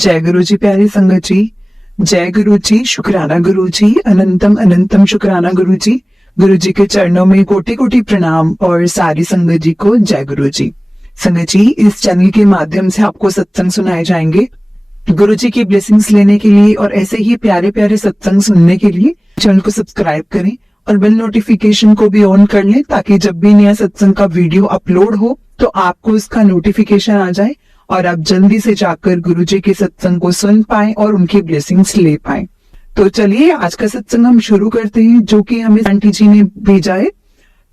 जय गुरु जी। प्यारे संगत जी, जय गुरु जी, शुक्राना गुरु जी, अनंतम अनंतम शुक्राना गुरु जी। गुरु जी के चरणों में कोटि कोटि प्रणाम और सारी संगत जी को जय गुरु जी। संगत जी, इस चैनल के माध्यम से आपको सत्संग सुनाए जाएंगे। गुरु जी की ब्लेसिंग्स लेने के लिए और ऐसे ही प्यारे प्यारे सत्संग सुनने के लिए चैनल को सब्सक्राइब करें और बेल नोटिफिकेशन को भी ऑन कर लें, ताकि जब भी नया सत्संग का वीडियो अपलोड हो तो आपको इसका नोटिफिकेशन आ जाए और आप जल्दी से जाकर गुरु जी के सत्संग को सुन पाएं और उनकी ब्लेसिंग्स ले पाएं। तो चलिए आज का सत्संग हम शुरू करते हैं, जो कि हमें आंटी जी ने भेजा है।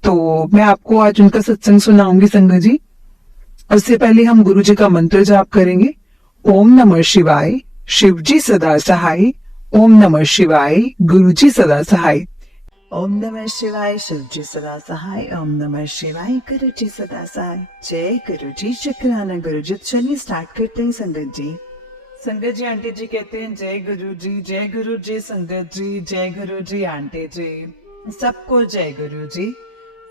तो मैं आपको आज उनका सत्संग सुनाऊंगी संगत जी। उससे पहले हम गुरु जी का मंत्र जाप करेंगे। ओम नमः शिवाय, शिव जी सदा सहाय। ओम नमः शिवाय, गुरु जी सदा सहाय। ओम नमः शिवाय, शिव जी सदा सहाय। ओम नमः शिवाय, गुरु जी सदा सहाय। जय गुरु जी, शुक्राना गुरु जी। चलिए स्टार्ट करते हैं संगत जी। संगत जी, आंटी जी कहते हैं जय गुरु जी, जय गुरु जी। संगत जी, जय गुरु जी। आंटी जी, सबको जय गुरु जी,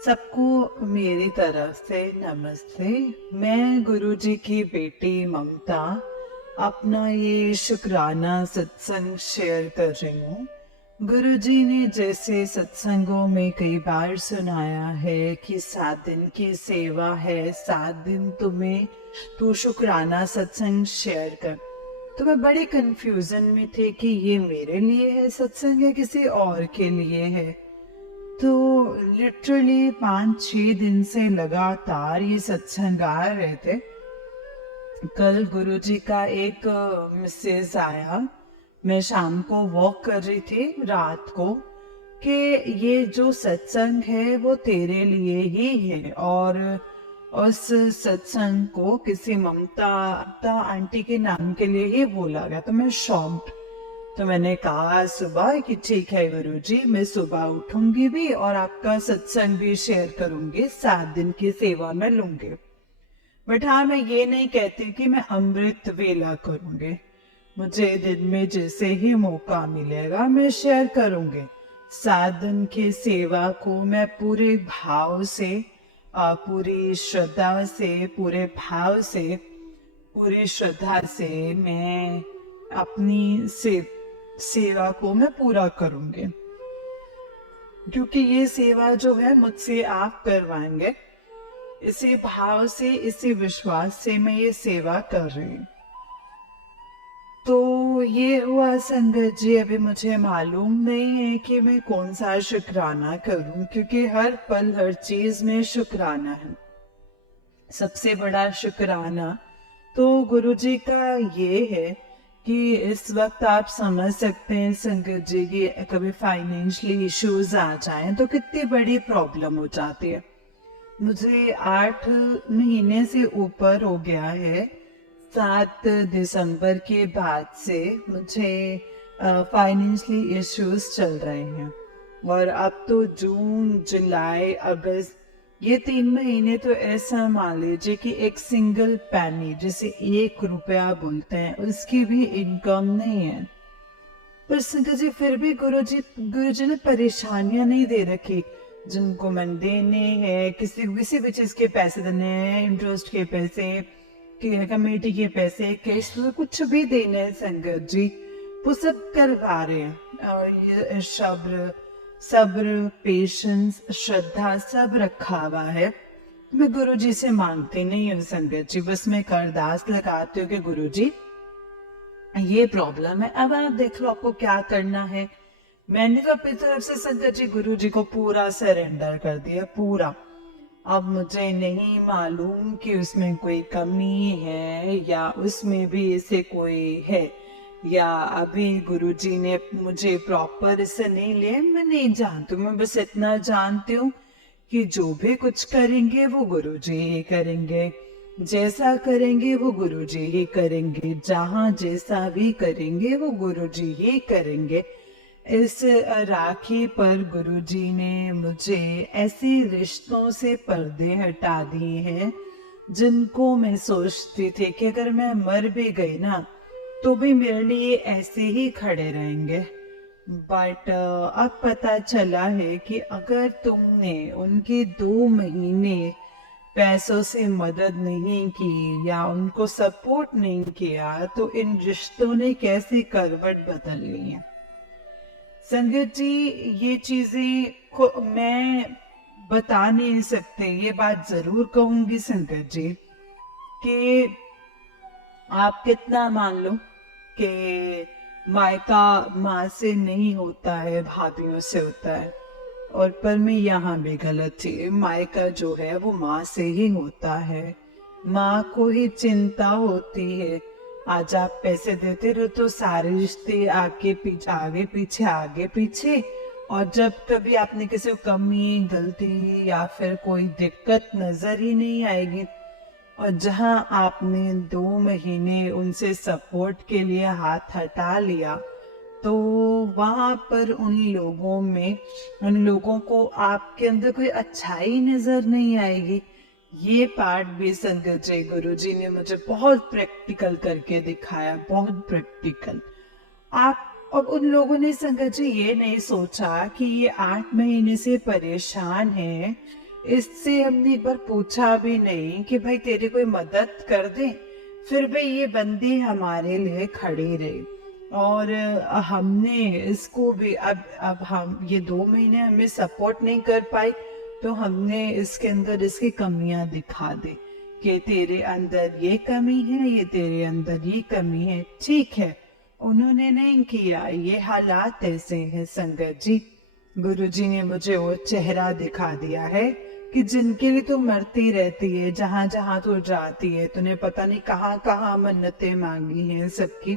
सबको मेरी तरफ से नमस्ते। मैं गुरु जी की बेटी ममता अपना ये शुक्राना सत्संग शेयर कर रही हूँ। गुरुजी ने जैसे सत्संगों में कई बार सुनाया है कि 7 दिन की सेवा है, 7 दिन तू शुक्राना सत्संग शेयर कर। तो मैं बड़े कंफ्यूजन में थे कि ये मेरे लिए है सत्संग या किसी और के लिए है। तो लिटरली 5-6 दिन से लगातार ये सत्संग आ रहे थे। कल गुरुजी का एक मैसेज आया, मैं शाम को वॉक कर रही थी रात को, कि ये जो सत्संग है वो तेरे लिए ही है। और उस सत्संग को किसी ममता आंटी के नाम के लिए ही बोला गया। तो मैं शॉक्ड। तो मैंने कहा सुबह कि ठीक है गुरुजी, मैं सुबह उठूंगी भी और आपका सत्संग भी शेयर करूंगी, 7 दिन की सेवा में लूंगी। बट हाँ, मैं ये नहीं कहती कि मैं अमृत वेला करूंगी। मुझे दिन में जैसे ही मौका मिलेगा मैं शेयर करूंगी। 7 दिन की सेवा को मैं पूरे भाव से, पूरी श्रद्धा से, पूरे भाव से, पूरी श्रद्धा से मैं अपनी सेवा को मैं पूरा करूंगी, क्योंकि ये सेवा जो है मुझसे आप करवाएंगे। इसी भाव से, इसी विश्वास से मैं ये सेवा कर रही हूँ। तो ये हुआ संगत जी। अभी मुझे मालूम नहीं है कि मैं कौन सा शुक्राना करूं, क्योंकि हर पल हर चीज में शुक्राना है। सबसे बड़ा शुक्राना तो गुरुजी का ये है कि इस वक्त आप समझ सकते हैं संगत जी की कभी फाइनेंशियली इश्यूज आ जाएं तो कितनी बड़ी प्रॉब्लम हो जाती है। मुझे 8 महीने से ऊपर हो गया है। 7 दिसंबर के बाद से मुझे फाइनेंशियली इश्यूज चल रहे हैं। और अब तो जून, जुलाई, अगस्त, ये 3 महीने तो ऐसा मान लीजिए कि एक सिंगल पैनी, जिसे 1 रुपया बोलते हैं, उसकी भी इनकम नहीं है। पर संगत जी, फिर भी गुरुजी ने परेशानियां नहीं दे रखी। जिनको मन देने हैं, किसी भी चीज के पैसे देने हैं, इंटरेस्ट के पैसे, कमेटी के पैसे, कैश, कुछ भी देने हैं संगत जी, वो सब करवा रहे हैं। और ये सब्र, पेशेंस, श्रद्धा सब रखा हुआ है। मैं गुरुजी से मांगती नहीं हूँ संगत जी, बस मैं अरदास लगाती हूँ कि गुरुजी ये प्रॉब्लम है, अब आप देख लो आपको क्या करना है। मैंने तो अपनी तरफ से संगत जी गुरुजी को पूरा सरेंडर कर दिया, पूरा। अब मुझे नहीं मालूम कि उसमें कोई कमी है या उसमें भी ऐसे कोई है, या अभी गुरुजी ने मुझे प्रॉपर इसे नहीं लिया, मैं नहीं जानती। मैं बस इतना जानती हूँ कि जो भी कुछ करेंगे वो गुरुजी ही करेंगे, जैसा करेंगे वो गुरुजी ही करेंगे, जहाँ जैसा भी करेंगे वो गुरुजी ही करेंगे। इस राखी पर गुरुजी ने मुझे ऐसे रिश्तों से पर्दे हटा दिए हैं जिनको मैं सोचती थी कि अगर मैं मर भी गई ना तो भी मेरे लिए ऐसे ही खड़े रहेंगे। बट अब पता चला है कि अगर तुमने उनके 2 महीने पैसों से मदद नहीं की या उनको सपोर्ट नहीं किया तो इन रिश्तों ने कैसे करवट बदल ली है। संगत जी, ये चीजें मैं बता नहीं सकते। ये बात जरूर कहूंगी संगत जी कि आप कितना मान लो कि मायका माँ से नहीं होता है, भाभीयों से होता है। और पर मैं यहाँ भी गलत थी। मायका जो है वो माँ से ही होता है। माँ को ही चिंता होती है। आज आप पैसे देते रहो तो सारे रिश्ते आगे पीछे आगे पीछे। और जब कभी आपने किसी को कमी, गलती या फिर कोई दिक्कत नजर ही नहीं आएगी। और जहां आपने 2 महीने उनसे सपोर्ट के लिए हाथ हटा लिया तो वहां पर उन लोगों को आपके अंदर कोई अच्छाई नजर नहीं आएगी। ये पार्ट भी संगत जी गुरुजी ने मुझे बहुत प्रैक्टिकल करके दिखाया, बहुत प्रैक्टिकल। आप अब उन लोगों ने संगत जी ये नहीं सोचा कि ये 8 महीने से परेशान है। इससे हमने एक बार पूछा भी नहीं कि भाई तेरी कोई मदद कर दे। फिर भी ये बंदी हमारे लिए खड़ी रही और हमने इसको भी अब हम ये 2 महीने हमें सपोर्ट नहीं कर पाई तो हमने इसके अंदर इसकी कमियां दिखा दी कि तेरे अंदर ये कमी है, ये तेरे अंदर ये कमी है। ठीक है, उन्होंने नहीं किया। ये हालात ऐसे हैं संगत जी। गुरुजी ने मुझे वो चेहरा दिखा दिया है कि जिनके लिए तू मरती रहती है, जहां जहां तू जाती है, तूने पता नहीं कहाँ कहाँ मन्नतें मांगी हैं सबकी।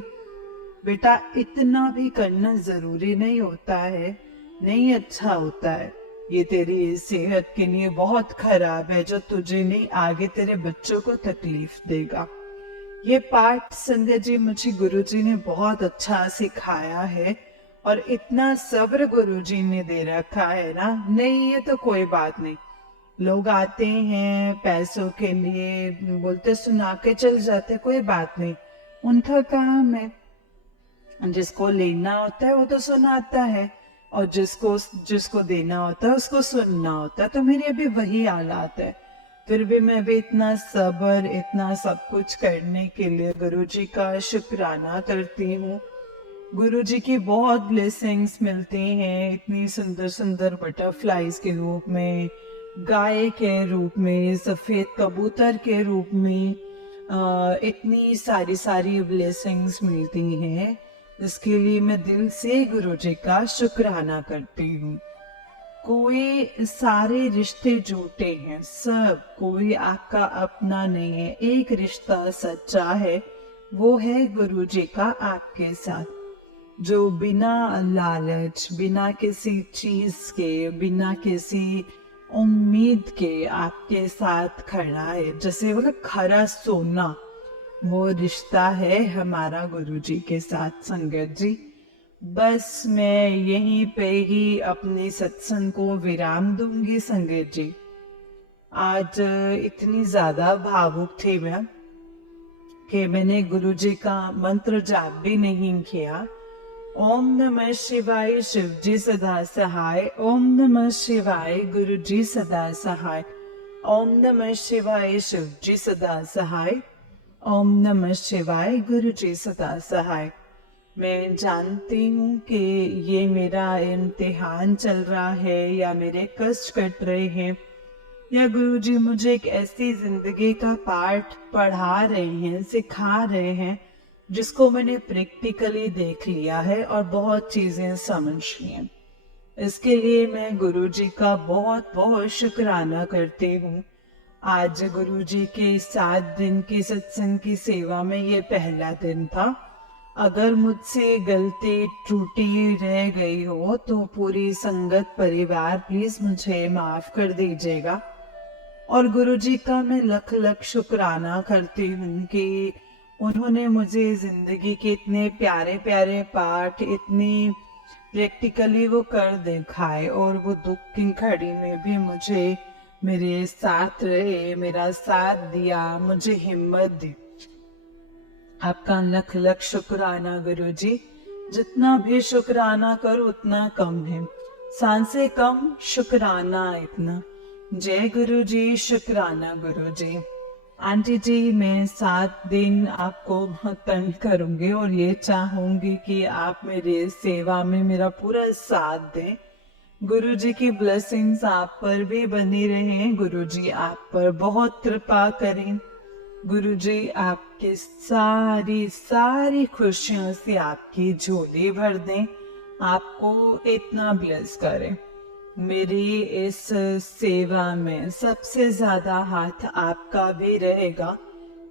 बेटा, इतना भी करना जरूरी नहीं होता है, नहीं अच्छा होता है। ये तेरी सेहत के लिए बहुत खराब है, जो तुझे नहीं आगे तेरे बच्चों को तकलीफ देगा। ये पाठ संगत जी मुझे गुरुजी ने बहुत अच्छा सिखाया है। और इतना सब्र गुरुजी ने दे रखा है ना। नहीं, ये तो कोई बात नहीं। लोग आते हैं पैसों के लिए, बोलते सुना के चल जाते, कोई बात नहीं, उनका काम है। जिसको लेना होता है वो तो सुनाता है और जिसको जिसको देना होता है उसको सुनना होता है। तो मेरे अभी वही हालात है। फिर भी मैं भी इतना सब्र, इतना सब कुछ करने के लिए गुरुजी का शुक्राना करती हूँ। गुरुजी की बहुत ब्लेसिंग्स मिलती हैं, इतनी सुंदर सुंदर बटरफ्लाईज के रूप में, गाय के रूप में, सफेद कबूतर के रूप में, इतनी सारी सारी ब्लेसिंग्स मिलती हैं, जिसके लिए मैं दिल से गुरुजी का शुक्राना करती हूँ। कोई सारे रिश्ते झूठे हैं, सब, कोई आपका अपना नहीं है। एक रिश्ता सच्चा है, वो है गुरुजी का आपके साथ, जो बिना लालच, बिना किसी चीज के, बिना किसी उम्मीद के आपके साथ खड़ा है। जैसे मतलब खरा सोना, वो रिश्ता है हमारा गुरुजी के साथ संगत जी। बस मैं यहीं पे ही अपने सत्संग को विराम दूंगी संगत जी। आज इतनी ज्यादा भावुक थी मैं कि मैंने गुरुजी का मंत्र जाप भी नहीं किया। ओम नमः शिवाय, शिव जी सदा सहाय। ओम नमः शिवाय, गुरु जी सदा सहाय। ओम नमः शिवाय, शिव जी सदा सहाय। ओम नमः शिवाय, गुरु जी सदा सहाय। मैं जानती हूँ कि ये मेरा इम्तिहान चल रहा है या मेरे कष्ट कट रहे हैं या गुरुजी मुझे एक ऐसी जिंदगी का पाठ पढ़ा रहे हैं, सिखा रहे हैं, जिसको मैंने प्रैक्टिकली देख लिया है और बहुत चीजें समझ ली हैं। इसके लिए मैं गुरुजी का बहुत बहुत शुक्राना करती हूँ। आज गुरुजी के 7 दिन की सत्संग की सेवा में ये पहला दिन था। अगर मुझसे गलती त्रुटि रह गई हो तो पूरी संगत परिवार प्लीज मुझे माफ कर दीजिएगा। और गुरुजी का मैं लख लख शुक्राना करती हूँ कि उन्होंने मुझे जिंदगी के इतने प्यारे प्यारे पाठ इतनी प्रैक्टिकली वो कर दिखाए और वो दुख की घड़ी में भी मुझे मेरे साथ रहे, मेरा साथ दिया, मुझे हिम्मत दी। आपका लख लख शुक्राना गुरुजी। जितना भी शुक्राना करो उतना कम है, सांसें कम, शुक्राना इतना। जय गुरु जी, शुक्राना गुरु जी। आंटी जी, मैं 7 दिन आपको बहुत तंग करूंगी और ये चाहूंगी कि आप मेरी सेवा में मेरा पूरा साथ दें। गुरु जी की ब्लेसिंग्स आप पर भी बनी रहें। गुरु जी आप पर बहुत कृपा करें। गुरु जी आपकी सारी सारी खुशियों से आपकी झोली भर दें, आपको इतना ब्लेस करें। मेरी इस सेवा में सबसे ज्यादा हाथ आपका भी रहेगा।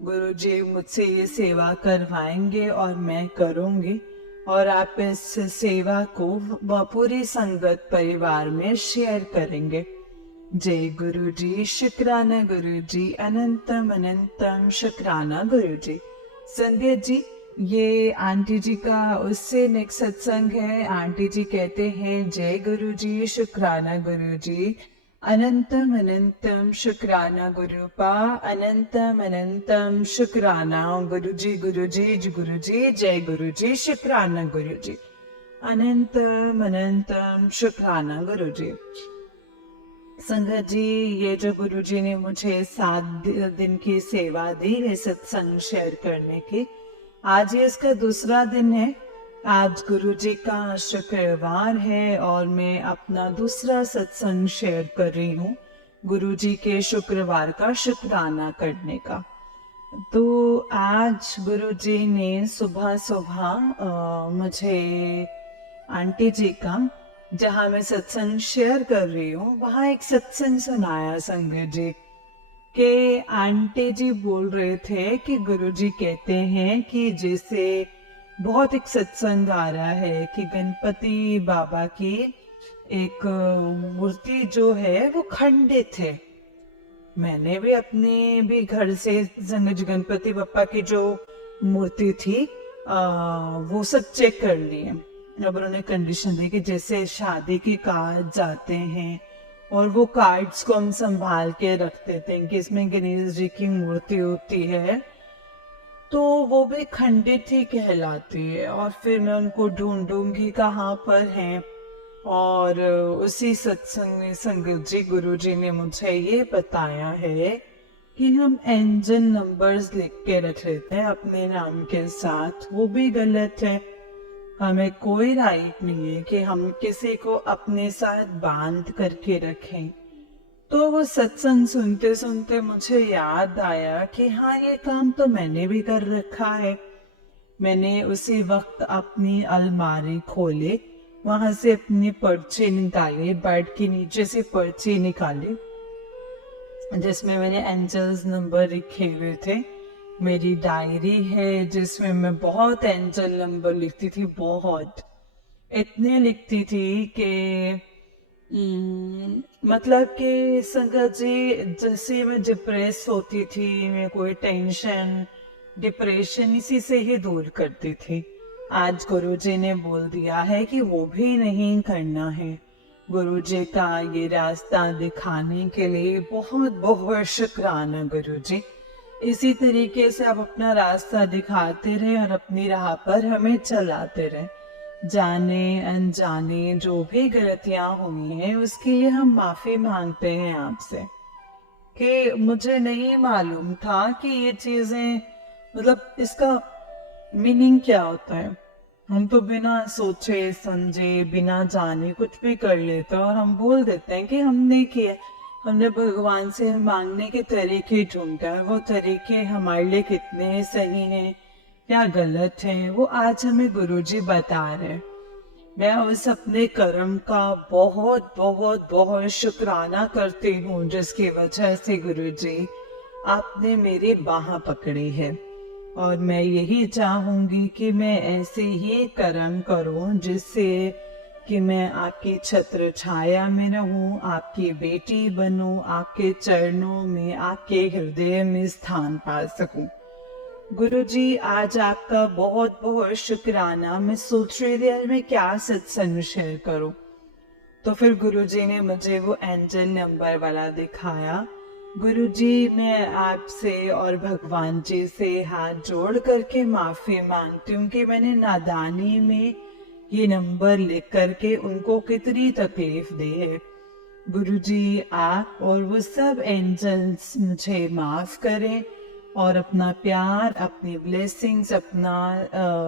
गुरु जी मुझसे ये सेवा करवाएंगे और मैं करूंगी, और आप इस सेवा को पूरी संगत परिवार में शेयर करेंगे। जय गुरु जी, शुक्राना गुरु जी, अनंतम अनंतम शुक्राना गुरु जी। संध्या जी, ये आंटी जी का उससे नेक्स्ट सत्संग है। आंटी जी कहते हैं, जय गुरु जी, शुक्राना गुरु जी, अनंतम अनंतम शुक्राना गुरुपा, अनंतम अनंतम शुक्राना गुरु जी, गुरु जी, गुरु जी, जय गुरु जी, शुक्राना गुरु जी, अनंतम अनंतम शुक्राना गुरु जी। संगत जी, ये जो गुरु जी ने मुझे 7 दिन की सेवा दी है सत्संग शेयर करने की, आज ये इसका दूसरा दिन है। आज गुरु जी का शुक्रवार है और मैं अपना दूसरा सत्संग शेयर कर रही हूँ, गुरु जी के शुक्रवार का शुक्राना करने का। तो आज गुरु जी ने सुबह सुबह मुझे आंटी जी का, जहाँ मैं सत्संग शेयर कर रही हूँ, वहाँ एक सत्संग सुनाया संगत जी के। आंटी जी बोल रहे थे कि गुरुजी कहते हैं कि जैसे बहुत एक सत्संग आ रहा है कि गणपति बाबा की एक मूर्ति जो है वो खंडित है। मैंने भी अपने भी घर से गणपति बापा की जो मूर्ति थी वो सब चेक कर लिए। अब उन्होंने कंडीशन दी कि जैसे शादी के कार्ड जाते हैं और वो कार्ड्स को हम संभाल के रख देते हैं कि इसमें गणेश जी की मूर्ति होती है, तो वो भी खंडित ही कहलाती है। और फिर मैं उनको ढूंढूंगी कहाँ पर हैं। और उसी सत्संग में संगत जी, गुरु जी ने मुझे ये बताया है कि हम एंजल नंबर्स लिख के रख लेते हैं अपने नाम के साथ, वो भी गलत है। हमें कोई राइट नहीं है कि हम किसी को अपने साथ बांध करके रखें। तो वो सत्संग सुनते सुनते मुझे याद आया कि हाँ, ये काम तो मैंने भी कर रखा है। मैंने उसी वक्त अपनी अलमारी खोली, वहां से अपनी पर्ची निकाली, बेड के नीचे से पर्ची निकाली जिसमें मैंने एंजल्स नंबर लिखे हुए थे। मेरी डायरी है जिसमें मैं बहुत एंजल नंबर लिखती थी, बहुत इतने लिखती थी कि मतलब कि संगत जी, जैसे मैं डिप्रेस होती थी, मैं कोई टेंशन डिप्रेशन इसी से ही दूर करती थी। आज गुरुजी ने बोल दिया है कि वो भी नहीं करना है। गुरुजी का ये रास्ता दिखाने के लिए बहुत बहुत शुक्राना गुरुजी। इसी तरीके से आप अपना रास्ता दिखाते रहे और अपनी राह पर हमें चलाते रहे। जाने अनजाने जो भी गलतियां हुई हैं उसके लिए हम माफी मांगते हैं आपसे कि मुझे नहीं मालूम था कि ये चीजें, मतलब इसका मीनिंग क्या होता है। हम तो बिना सोचे समझे, बिना जाने कुछ भी कर लेते हैं और हम बोल देते हैं कि हमने किया। हमने भगवान से मांगने के तरीके ढूंढा है, वो तरीके हमारे लिए कितने सही हैं या गलत हैं, वो आज हमें गुरुजी बता रहे हैं। मैं उस अपने कर्म का बहुत बहुत बहुत शुक्राना करती हूँ जिसकी वजह से गुरुजी आपने मेरी बाह पकड़ी है। और मैं यही चाहूंगी कि मैं ऐसे ही कर्म करूं जिससे कि मैं आपकी छत्र छाया में रहूं, आपकी बेटी बनूं, आपके चरणों में, आपके हृदय में स्थान पा सकूं। गुरुजी, आज आपका बहुत बहुत शुक्राना। मैं सोच रही थी मैं क्या सत्संग शेयर करूं, तो फिर गुरुजी ने मुझे वो एंजल नंबर वाला दिखाया। गुरुजी, मैं आपसे और भगवान जी से हाथ जोड़ करके माफी मांगती हूँ कि मैंने नादानी में ये नंबर लिख करके उनको कितनी तकलीफ दी है। गुरुजी आप और वो सब एंजल्स मुझे माफ करें और अपना प्यार, अपनी ब्लेसिंग्स, अपना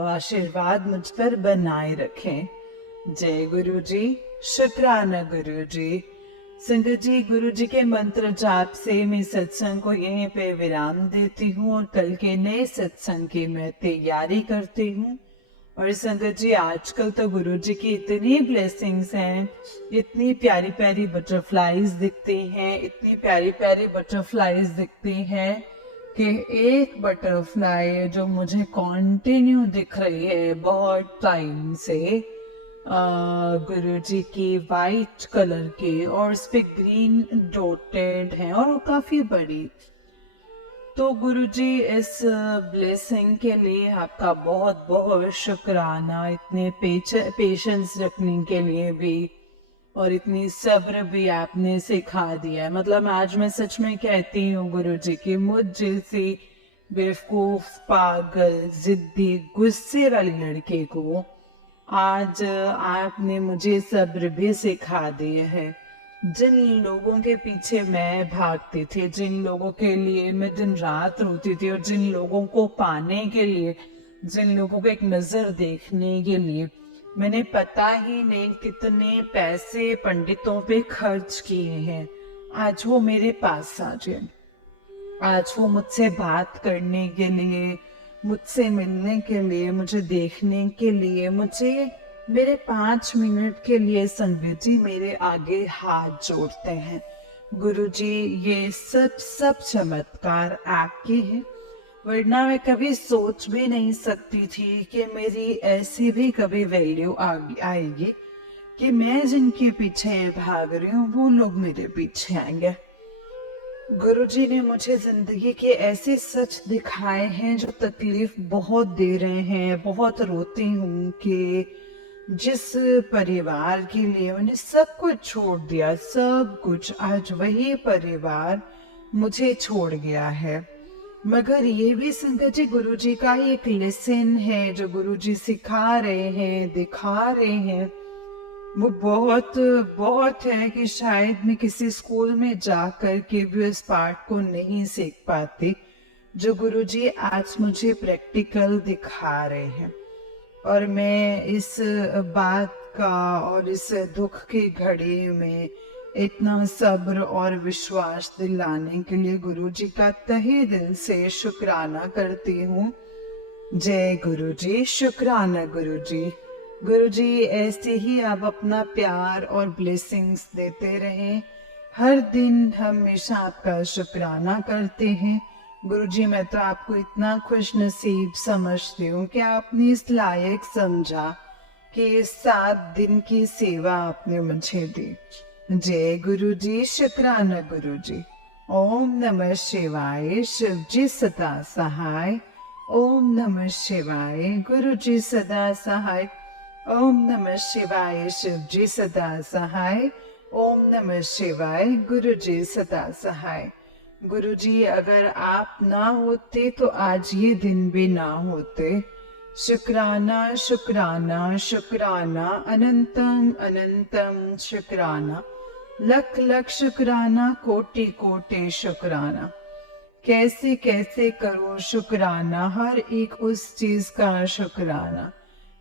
आशीर्वाद मुझ पर बनाए रखें। जय गुरुजी। शुक्राना गुरुजी। संगत जी, गुरुजी के मंत्र जाप से मैं सत्संग को यहीं पे विराम देती हूँ और कल के नए सत्संग की मैं तैयारी करती हूँ। और संगत जी, आजकल तो गुरुजी की इतनी ब्लेसिंग्स हैं, इतनी प्यारी प्यारी बटरफ्लाईज दिखती हैं, इतनी प्यारी प्यारी बटरफ्लाईज दिखती हैं कि एक बटरफ्लाई जो मुझे कॉन्टिन्यू दिख रही है बहुत टाइम से, गुरुजी की वाइट कलर की, और उस पे ग्रीन डॉटेड है और वो काफी बड़ी। तो गुरुजी, इस ब्लेसिंग के लिए आपका बहुत बहुत शुक्राना, इतने पेशेंस रखने के लिए भी और इतनी सब्र भी आपने सिखा दिया है। मतलब आज मैं सच में कहती हूँ गुरुजी कि मुझ जैसी बेवकूफ, पागल, जिद्दी, गुस्से वाली लड़के को आज आपने मुझे सब्र भी सिखा दिए है। जिन लोगों के पीछे मैं भागती थी, जिन लोगों के लिए मैं दिन रात रोती थी, और जिन लोगों को पाने के लिए, जिन लोगों को एक नजर देखने के लिए मैंने पता ही नहीं कितने पैसे पंडितों पे खर्च किए हैं, आज वो मेरे पास आ जाए। आज वो मुझसे बात करने के लिए, मुझसे मिलने के लिए, मुझे देखने के लिए, मुझे मेरे 5 मिनट के लिए संगत जी मेरे आगे हाथ जोड़ते हैं। गुरुजी, ये सब चमत्कार आपके हैं, वरना मैं कभी सोच भी नहीं सकती थी कि मेरी ऐसी भी कभी वैल्यू आएगी कि मैं जिनके पीछे भाग रही हूँ वो लोग मेरे पीछे आएंगे। गुरुजी ने मुझे जिंदगी के ऐसे सच दिखाए हैं जो तकलीफ बहुत दे रहे हैं। बहुत रोती हूँ कि जिस परिवार के लिए मैंने सब कुछ छोड़ दिया, सब कुछ, आज वही परिवार मुझे छोड़ गया है। मगर ये भी संगत जी गुरुजी का ही एक लेसन है जो गुरुजी सिखा रहे हैं, दिखा रहे हैं। वो बहुत बहुत है कि शायद मैं किसी स्कूल में जा कर के भी उस पाठ को नहीं सीख पाती जो गुरुजी आज मुझे प्रैक्टिकल दिखा रहे हैं। और मैं इस बात का और इस दुख की घड़ी में इतना सब्र और विश्वास दिलाने के लिए गुरुजी का तहे दिल से शुक्राना करती हूँ। जय गुरुजी। शुक्राना गुरुजी। गुरुजी, ऐसे ही आप अपना प्यार और ब्लेसिंग्स देते रहें। हर दिन हमेशा आपका शुक्राना करते हैं। गुरुजी, मैं तो आपको इतना खुश नसीब समझती हूँ कि आपने इस लायक समझा कि इस 7 दिन की सेवा आपने मुझे दी। जय गुरुजी। शुक्राना गुरुजी। ओम नमः शिवाय। शिव जी सदा सहाय। ओम नमः शिवाय। गुरुजी सदा सहाय। ओम नमः शिवाय। शिव जी सदा सहाय। ओम नमः शिवाय। गुरुजी सदा सहाय। गुरुजी, अगर आप ना होते तो आज ये दिन भी ना होते। शुक्राना शुक्राना शुक्राना, अनंतम अनंतम शुक्राना, लख लख शुक्राना, कोटि कोटि शुक्राना। कैसे कैसे करूं शुक्राना, हर एक उस चीज का शुक्राना।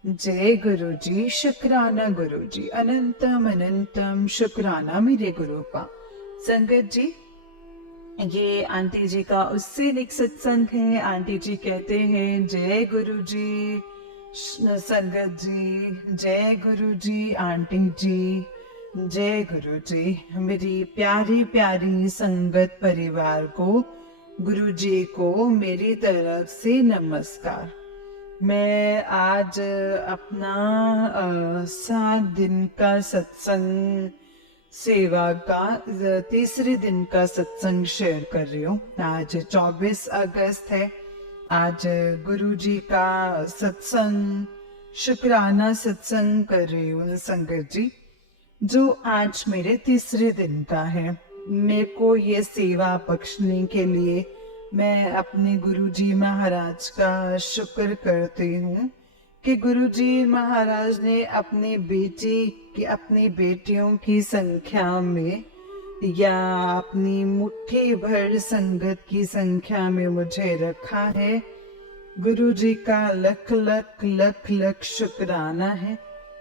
जय गुरुजी। शुक्राना गुरुजी। अनंतम अनंतम शुक्राना मेरे गुरु का। संगत जी, ये आंटी जी का उससे एक सत्संग है। आंटी जी कहते हैं जय गुरुजी। संगत जी, जय गुरुजी। आंटी जी, जय गुरुजी। मेरी प्यारी प्यारी संगत परिवार को, गुरुजी को मेरी तरफ से नमस्कार। मैं आज अपना 7 दिन का सत्संग सेवा का तीसरे दिन का सत्संग शेयर कर रही हूँ। आज 24 अगस्त है। आज गुरुजी का सत्संग, शुक्राना सत्संग कर रही हूँ संगत जी, जो आज मेरे तीसरे दिन का है। मेरे को ये सेवा बख्शने के लिए मैं अपने गुरुजी महाराज का शुक्र करती हूँ कि गुरुजी महाराज ने अपनी बेटी की, अपनी बेटियों की संख्या में या अपनी मुट्ठी भर संगत की संख्या में मुझे रखा है। गुरु जी का लख लख लख लख शुक्राना है,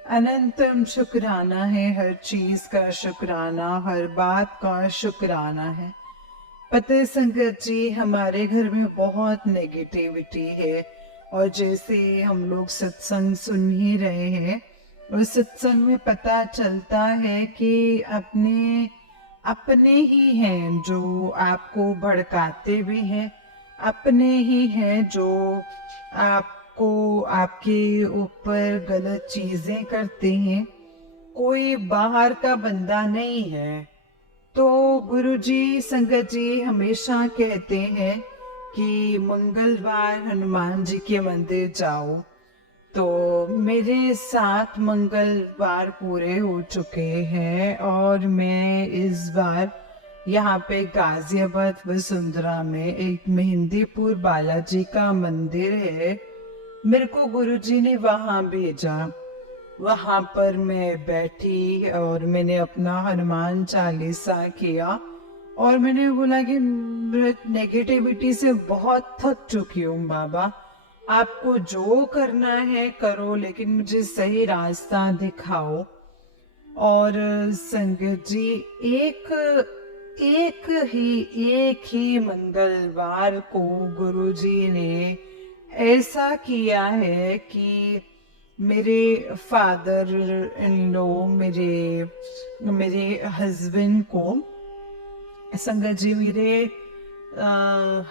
अनंतम शुक्राना है। हर चीज का शुक्राना, हर बात का शुक्राना है। पता है संगत जी, हमारे घर में बहुत नेगेटिविटी है, और जैसे हम लोग सत्संग सुन ही रहे हैं, और सत्संग में पता चलता है कि अपने अपने ही हैं जो आपको भड़काते भी हैं, अपने ही हैं जो आपको, आपके ऊपर गलत चीजें करते हैं। कोई बाहर का बंदा नहीं है। तो गुरुजी, संगत जी हमेशा कहते हैं कि मंगलवार हनुमान जी के मंदिर जाओ। तो मेरे 7 मंगलवार पूरे हो चुके हैं, और मैं इस बार यहाँ पे गाजियाबाद वसुंधरा में एक मेहंदीपुर बालाजी का मंदिर है, मेरे को गुरुजी ने वहाँ भेजा। वहाँ पर मैं बैठी और मैंने अपना हनुमान चालीसा किया, और मैंने बोला कि नेगेटिविटी से बहुत थक चुकी हूँ बाबा, आपको जो करना है करो, लेकिन मुझे सही रास्ता दिखाओ। और संगत जी, एक ही मंगलवार को गुरुजी ने ऐसा किया है कि मेरे फादर इन लो, मेरे हस्बैंड को, संगत जी मेरे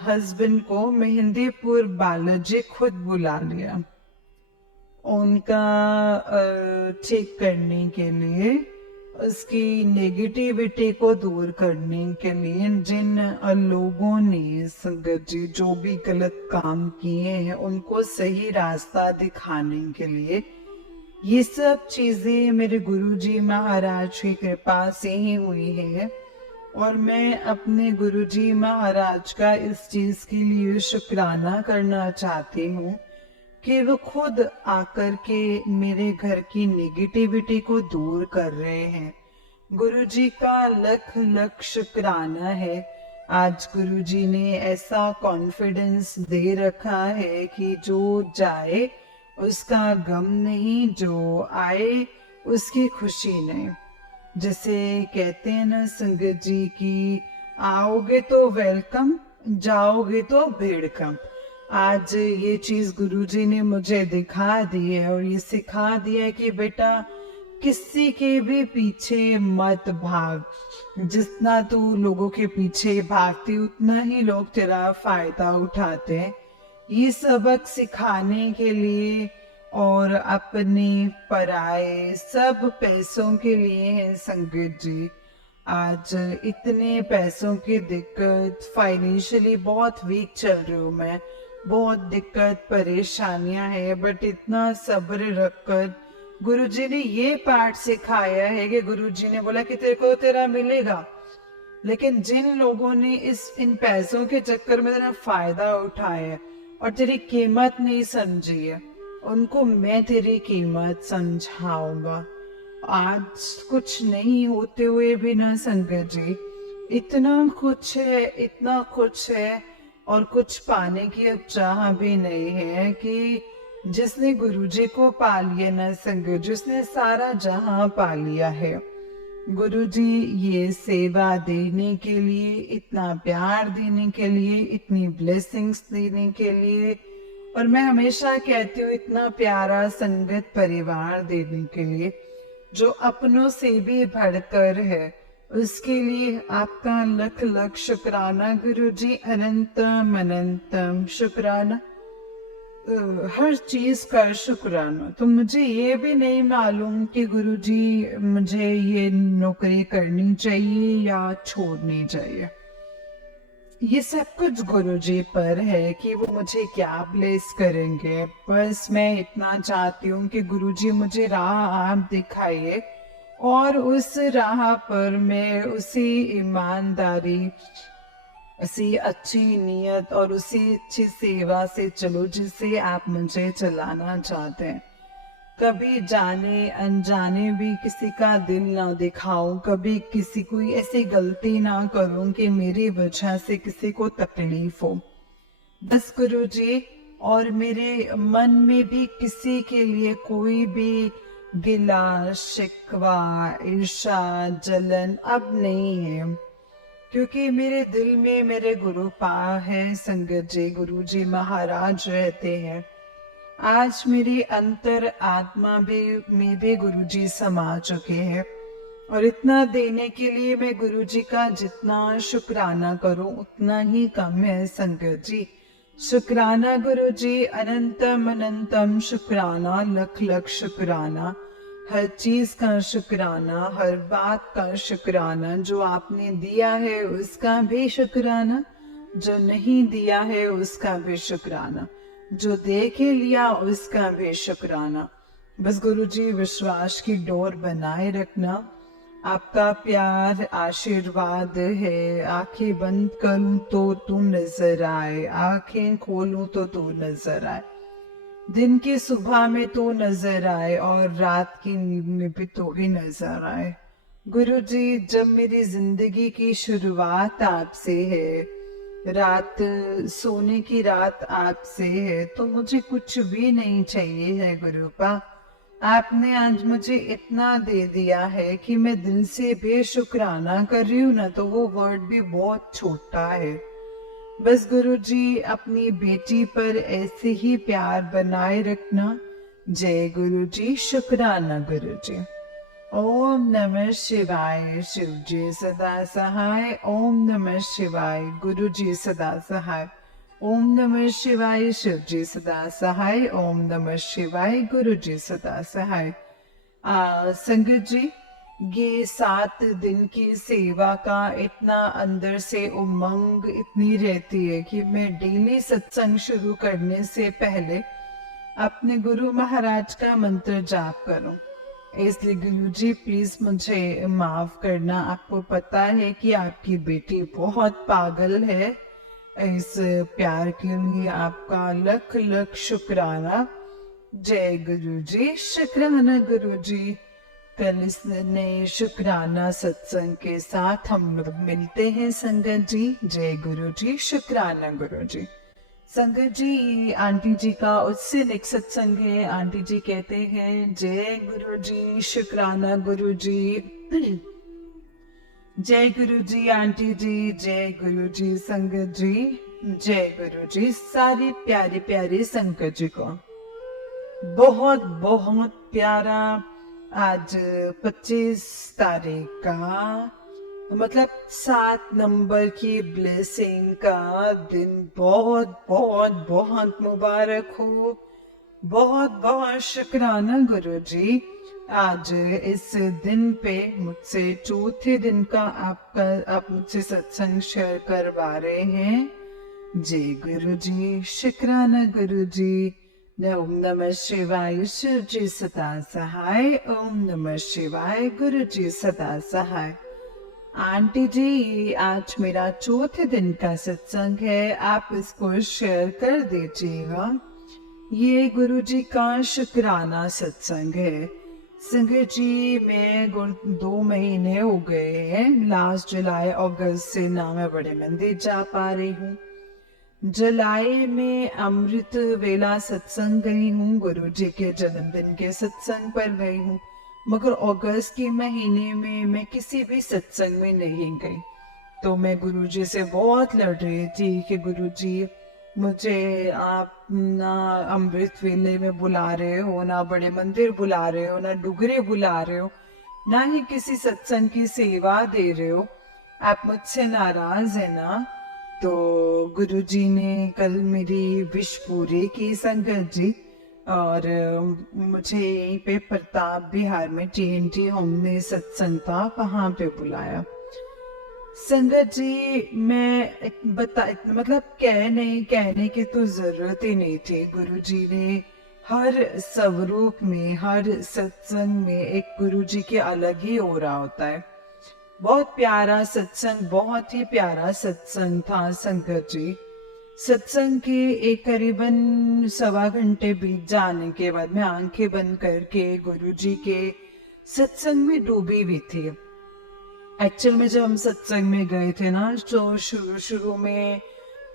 हस्बैंड को मेहंदीपुर बालाजी खुद बुला लिया उनका ठीक करने के लिए, उसकी नेगेटिविटी को दूर करने के लिए। जिन लोगों ने संगत जी जो भी गलत काम किए हैं उनको सही रास्ता दिखाने के लिए, ये सब चीजें मेरे गुरुजी महाराज की कृपा से ही हुई है। और मैं अपने गुरुजी महाराज का इस चीज के लिए शुक्राना करना चाहती हूँ कि वो खुद आकर के मेरे घर की नेगेटिविटी को दूर कर रहे हैं। गुरुजी का लख लख शुक्राना है। आज गुरुजी ने ऐसा कॉन्फिडेंस दे रखा है कि जो जाए उसका गम नहीं, जो आए उसकी खुशी नहीं। जैसे कहते हैं ना संगत जी कि आओगे तो वेलकम, जाओगे तो वेलकम। आज ये चीज गुरुजी ने मुझे दिखा दी है, और ये सिखा दिया है कि बेटा किसी के भी पीछे मत भाग। जितना तू लोगों के पीछे भागती उतना ही लोग तेरा फायदा उठाते हैं। ये सबक सिखाने के लिए और अपने पराए सब पैसों के लिए है संगत जी। आज इतने पैसों की दिक्कत, फाइनेंशियली बहुत वीक चल रही हूँ मैं, बहुत दिक्कत परेशानियां है, बट इतना सब्र रखकर गुरुजी ने ये पाठ सिखाया है कि गुरुजी ने बोला कि तेरे को तेरा मिलेगा, लेकिन जिन लोगों ने इन पैसों के चक्कर में तेरा फायदा उठाया है और तेरी कीमत नहीं समझी है, उनको मैं तेरी कीमत समझाऊंगा। आज कुछ नहीं होते हुए भी ना संगत जी, इतना कुछ है, इतना कुछ है, और कुछ पाने की अब चाह भी नहीं है कि जिसने गुरुजी को पा लिया ना संगत, जिसने सारा जहां पा लिया है। गुरुजी ये सेवा देने के लिए, इतना प्यार देने के लिए, इतनी ब्लेसिंग्स देने के लिए, और मैं हमेशा कहती हूँ इतना प्यारा संगत परिवार देने के लिए जो अपनों से भी बढ़कर है, उसके लिए आपका लख लख शुक्राना गुरुजी, अनंतम अनंतम शुक्राना। हर चीज का शुक्राना। तो मुझे ये भी नहीं मालूम कि गुरुजी मुझे ये नौकरी करनी चाहिए या छोड़नी चाहिए। ये सब कुछ गुरुजी पर है कि वो मुझे क्या ब्लेस करेंगे। बस मैं इतना चाहती हूँ कि गुरुजी मुझे राह आप दिखाइए, और उस राह पर मैं उसी ईमानदारी, उसी अच्छी नीयत और उसी अच्छी सेवा से चलो जिससे आप मुझे चलाना चाहते हैं। कभी जाने अनजाने भी किसी का दिल ना दिखाऊं, कभी किसी कोई ऐसी गलती ना करूं कि मेरी वजह से किसी को तकलीफ हो। बस गुरु जी, और मेरे मन में भी किसी के लिए कोई भी गिला शिकवा ईर्षा जलन अब नहीं है, क्योंकि मेरे दिल में मेरे गुरु पा है संगत जी, गुरु जी महाराज रहते हैं। आज मेरी अंतर आत्मा भी में भी गुरु जी समा चुके हैं, और इतना देने के लिए मैं गुरु जी का जितना शुक्राना करूं उतना ही कम है संगत जी। शुक्राना गुरु जी, अनंतम अनंतम शुक्राना, लख लख शुक्राना, हर चीज का शुक्राना, हर बात का शुक्राना। जो आपने दिया है उसका भी शुक्राना, जो नहीं दिया है उसका भी शुक्राना, जो दे के लिया उसका भी शुक्राना। बस गुरु जी विश्वास की डोर बनाए रखना। आपका प्यार आशीर्वाद है। आंखें बंद करूं तो तू नजर आए, आंखें खोलूं तो तू नजर आए, दिन की सुबह में तो नजर आए और रात की नींद में भी तो ही नजर आए। गुरु जी, जब मेरी जिंदगी की शुरुआत आपसे है, रात सोने की रात आपसे है, तो मुझे कुछ भी नहीं चाहिए है गुरुपा। आपने आज मुझे इतना दे दिया है कि मैं दिल से बेशुक्राना कर रही हूँ ना, तो वो वर्ड भी बहुत छोटा है। बस गुरु जी, अपनी बेटी पर ऐसे ही प्यार बनाए रखना। जय गुरु जी, शुक्राना गुरु जी। ओम नमः शिवाय, शिव जी सदा सहाय। ओम नमः शिवाय, गुरु जी सदा सहाय। ओम नमः शिवाय, शिव जी सदा सहाय। ओम नमः शिवाय, गुरु जी सदा सहाय। संगत जी, ये 7 दिन की सेवा का इतना अंदर से उमंग इतनी रहती है कि मैं डेली सत्संग शुरू करने से पहले अपने गुरु महाराज का मंत्र जाप करूं। इसलिए गुरु जी प्लीज मुझे माफ करना। आपको पता है कि आपकी बेटी बहुत पागल है। इस प्यार के लिए आपका लख लख शुक्राना। जय गुरु जी, शुक्राना गुरु जी। कल इस नए शुक्राना सत्संग के साथ हम लोग मिलते हैं संगत जी। जय गुरु जी, शुक्राना गुरु जी। संगत जी, ये आंटी जी का उससे नेक्स्ट सत्संग है। आंटी जी कहते हैं, जय गुरु जी, शुक्राना गुरु जी। जय गुरु जी आंटी जी, जय गुरु जी संगत जी, जय गुरु जी सारी प्यारी प्यारी संगत जी को बहुत बहुत प्यारा। आज 25 तारीख का मतलब 7 नंबर की ब्लेसिंग का दिन बहुत बहुत बहुत मुबारक हो। बहुत बहुत शुक्राना गुरु जी। आज इस दिन पे मुझसे चौथे दिन का आप मुझसे सत्संग शेयर करवा रहे हैं। जय गुरु जी, शुक्राना गुरु जी। ओम नमः शिवाय, शिव जी सदा सहाय। ओम नमः शिवाय, गुरु जी सदा सहाय। आंटी जी, आज मेरा चौथे दिन का सत्संग है, आप इसको शेयर कर दीजिएगा। ये गुरु जी का शुक्राना सत्संग है। संगत जी, मैं 2 महीने हो गए हैं, लास्ट जुलाई अगस्त से ना मैं बड़े मंदिर जा पा रही हूँ। जुलाई में अमृत वेला सत्संग गई हूँ, गुरु जी के जन्मदिन के सत्संग पर गई हूँ, मगर अगस्त के महीने में मैं किसी भी सत्संग में नहीं गई। तो मैं गुरु जी से बहुत लड़ रही थी कि गुरु जी, मुझे आप ना अमृत वेले में बुला रहे हो, ना बड़े मंदिर बुला रहे हो, ना डुगरे बुला रहे हो, ना ही किसी सत्संग की सेवा दे रहे हो। आप मुझसे नाराज है ना? तो गुरुजी ने कल मेरी विश पूरी की संगत जी, और मुझे यहीं पे प्रताप बिहार में TNT होम में सत्संग था, वहां पे बुलाया। संगत जी, मैं मतलब कहने की तो जरूरत ही नहीं थी। गुरुजी ने हर स्वरूप में, हर सत्संग में एक गुरुजी के अलग ही हो रहा होता है। बहुत प्यारा सत्संग, बहुत ही प्यारा सत्संग था संगत जी। सत्संग के एक करीबन 1.25 घंटे बीत जाने के बाद मैं आंखें बंद करके गुरुजी के सत्संग में डूबी हुई थी। एक्चुअल में जब हम सत्संग में गए थे ना, तो शुरू शुरू में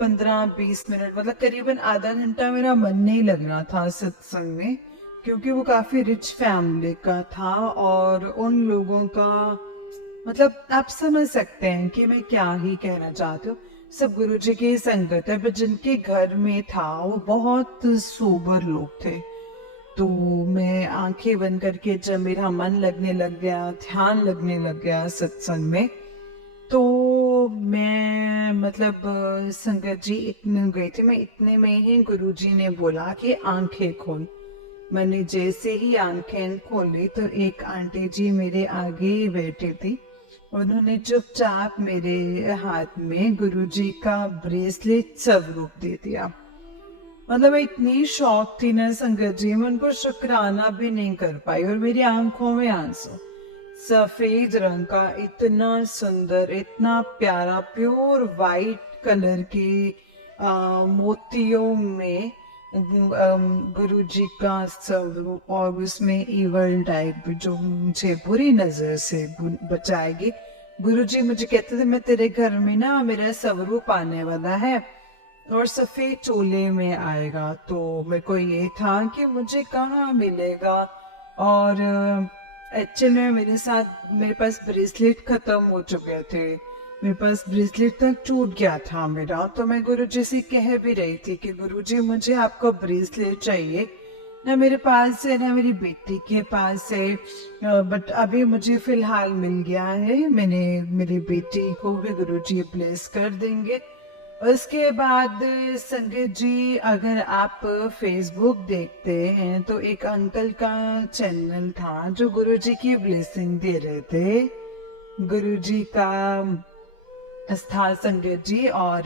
15-20 मिनट, मतलब करीबन आधा घंटा मेरा मन नहीं लग रहा था सत्संग में, क्योंकि वो काफी रिच फैमिली का था और उन लोगों का, मतलब आप समझ सकते हैं कि मैं क्या ही कहना चाहती हूँ। सब गुरुजी की संगत है, पर जिनके घर में था वो बहुत सोबर लोग थे। तो मैं आंखें बंद करके जब मेरा मन लगने लग गया, ध्यान लगने लग गया सत्संग में, तो मैं मतलब संगत जी इतने गई थी, मैं इतने में ही गुरुजी ने बोला कि आंखें खोल। मैंने जैसे ही आंखें खोली तो एक आंटी जी मेरे आगे ही बैठी थी। उन्होंने चुपचाप मेरे हाथ में गुरुजी का ब्रेसलेट स्वरूप दे दिया। मतलब मैं इतनी शौक थी ना संगत जी, मैं उनको शुक्राना भी नहीं कर पाई और मेरी आंखों में आंसू। सफेद रंग का इतना सुंदर, इतना प्यारा, प्योर वाइट कलर के मोतियों में गुरुजी का स्वरूप, और उसमें ईवल टाइप जो मुझे बुरी नजर से बचाएगी। गुरुजी मुझे कहते थे मैं तेरे घर में ना मेरा स्वरूप आने वाला है और सफेद चोले में आएगा। तो मेरे को ये था कि मुझे कहाँ मिलेगा, और एक्चुअल में मेरे साथ मेरे पास ब्रेसलेट खत्म हो चुके थे, मेरे पास ब्रेसलेट तक टूट गया था मेरा। तो मैं गुरुजी से कह भी रही थी कि गुरुजी मुझे आपका ब्रेसलेट चाहिए, ना मेरे पास है ना मेरी बेटी के पास है, बट अभी मुझे फिलहाल मिल गया है। मैंने मेरी बेटी को भी गुरुजी ब्लेस कर देंगे। उसके बाद संगत जी, अगर आप फेसबुक देखते हैं तो एक अंकल का चैनल था जो गुरुजी की ब्लेसिंग दे रहे थे। गुरुजी का आस्था संगत जी और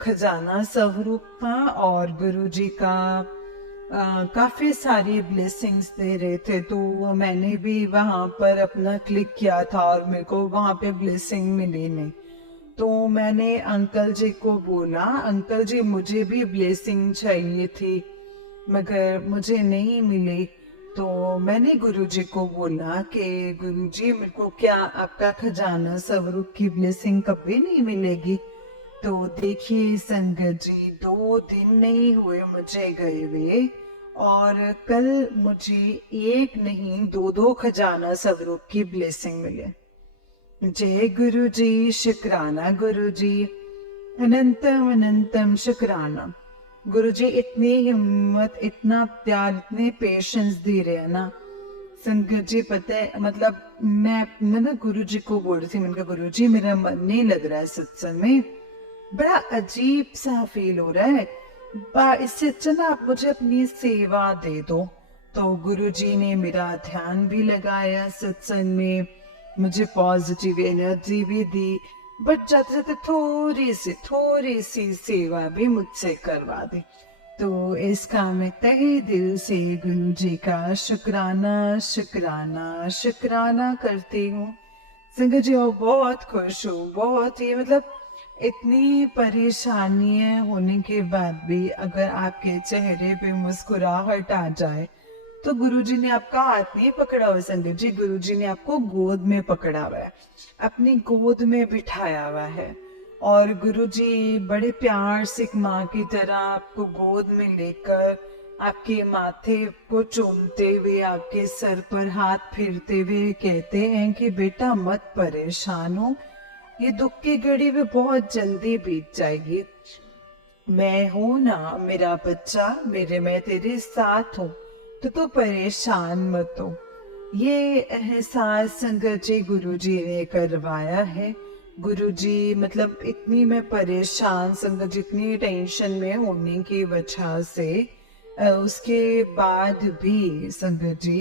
खजाना स्वरूप था, और गुरुजी का काफी सारी ब्लेसिंग्स दे रहे थे। तो मैंने भी वहां पर अपना क्लिक किया था और मेरे को वहां पे ब्लेसिंग मिली नहीं। तो मैंने अंकल जी को बोला, अंकल जी मुझे भी ब्लेसिंग चाहिए थी मगर मुझे नहीं मिली। तो मैंने गुरुजी को बोला कि गुरुजी मेरे को क्या आपका खजाना स्वरूप की ब्लेसिंग कभी नहीं मिलेगी? तो देखिए संगत जी, 2 दिन नहीं हुए मुझे गए हुए और कल मुझे एक नहीं 2 खजाना स्वरूप की ब्लेसिंग मिले। जय गुरु जी, शुक्राना गुरु जी, अनंतम अनंतम शुक्राना। गुरु जी इतनी हिम्मत, इतना प्यार, इतने पेशेंस दे रहे हैं ना संगत जी। पता है मतलब मैं ना गुरु जी को बोल रही थी, मैंने कहा गुरु जी मेरा मन नहीं लग रहा है सत्संग में, बड़ा अजीब सा फील हो रहा है, इससे अच्छा ना आप मुझे अपनी सेवा दे दो। तो गुरु जी ने मेरा ध्यान भी लगाया सत्संग में, मुझे पॉजिटिव एनर्जी भी दी, बट जाते जाते थोड़ी सी सेवा भी मुझसे करवा दी। तो इसका मैं तहे दिल से गुरु जी का शुक्राना शुक्राना शुक्राना करती हूँ संगत जी। और बहुत खुश हूँ, बहुत ही मतलब इतनी परेशानियां होने के बाद भी अगर आपके चेहरे पे मुस्कुराहट आ जाए तो गुरुजी ने आपका हाथ नहीं पकड़ा हुआ संगत जी, गुरुजी ने आपको गोद में पकड़ा हुआ है, अपनी गोद में बिठाया हुआ है। और गुरुजी बड़े प्यार से एक माँ की तरह आपको गोद में लेकर आपके माथे को चूमते हुए, आपके सर पर हाथ फेरते हुए कहते हैं कि बेटा मत परेशान हो, ये दुख की घड़ी भी बहुत जल्दी बीत जाएगी। मैं हूं ना मेरा बच्चा, मैं तेरे साथ हूँ, तो तू परेशान मत हो। ये एहसास संगत जी गुरुजी ने करवाया है। गुरुजी मतलब इतनी मैं परेशान संगत, जितनी टेंशन में होने की वजह से उसके बाद भी संगत जी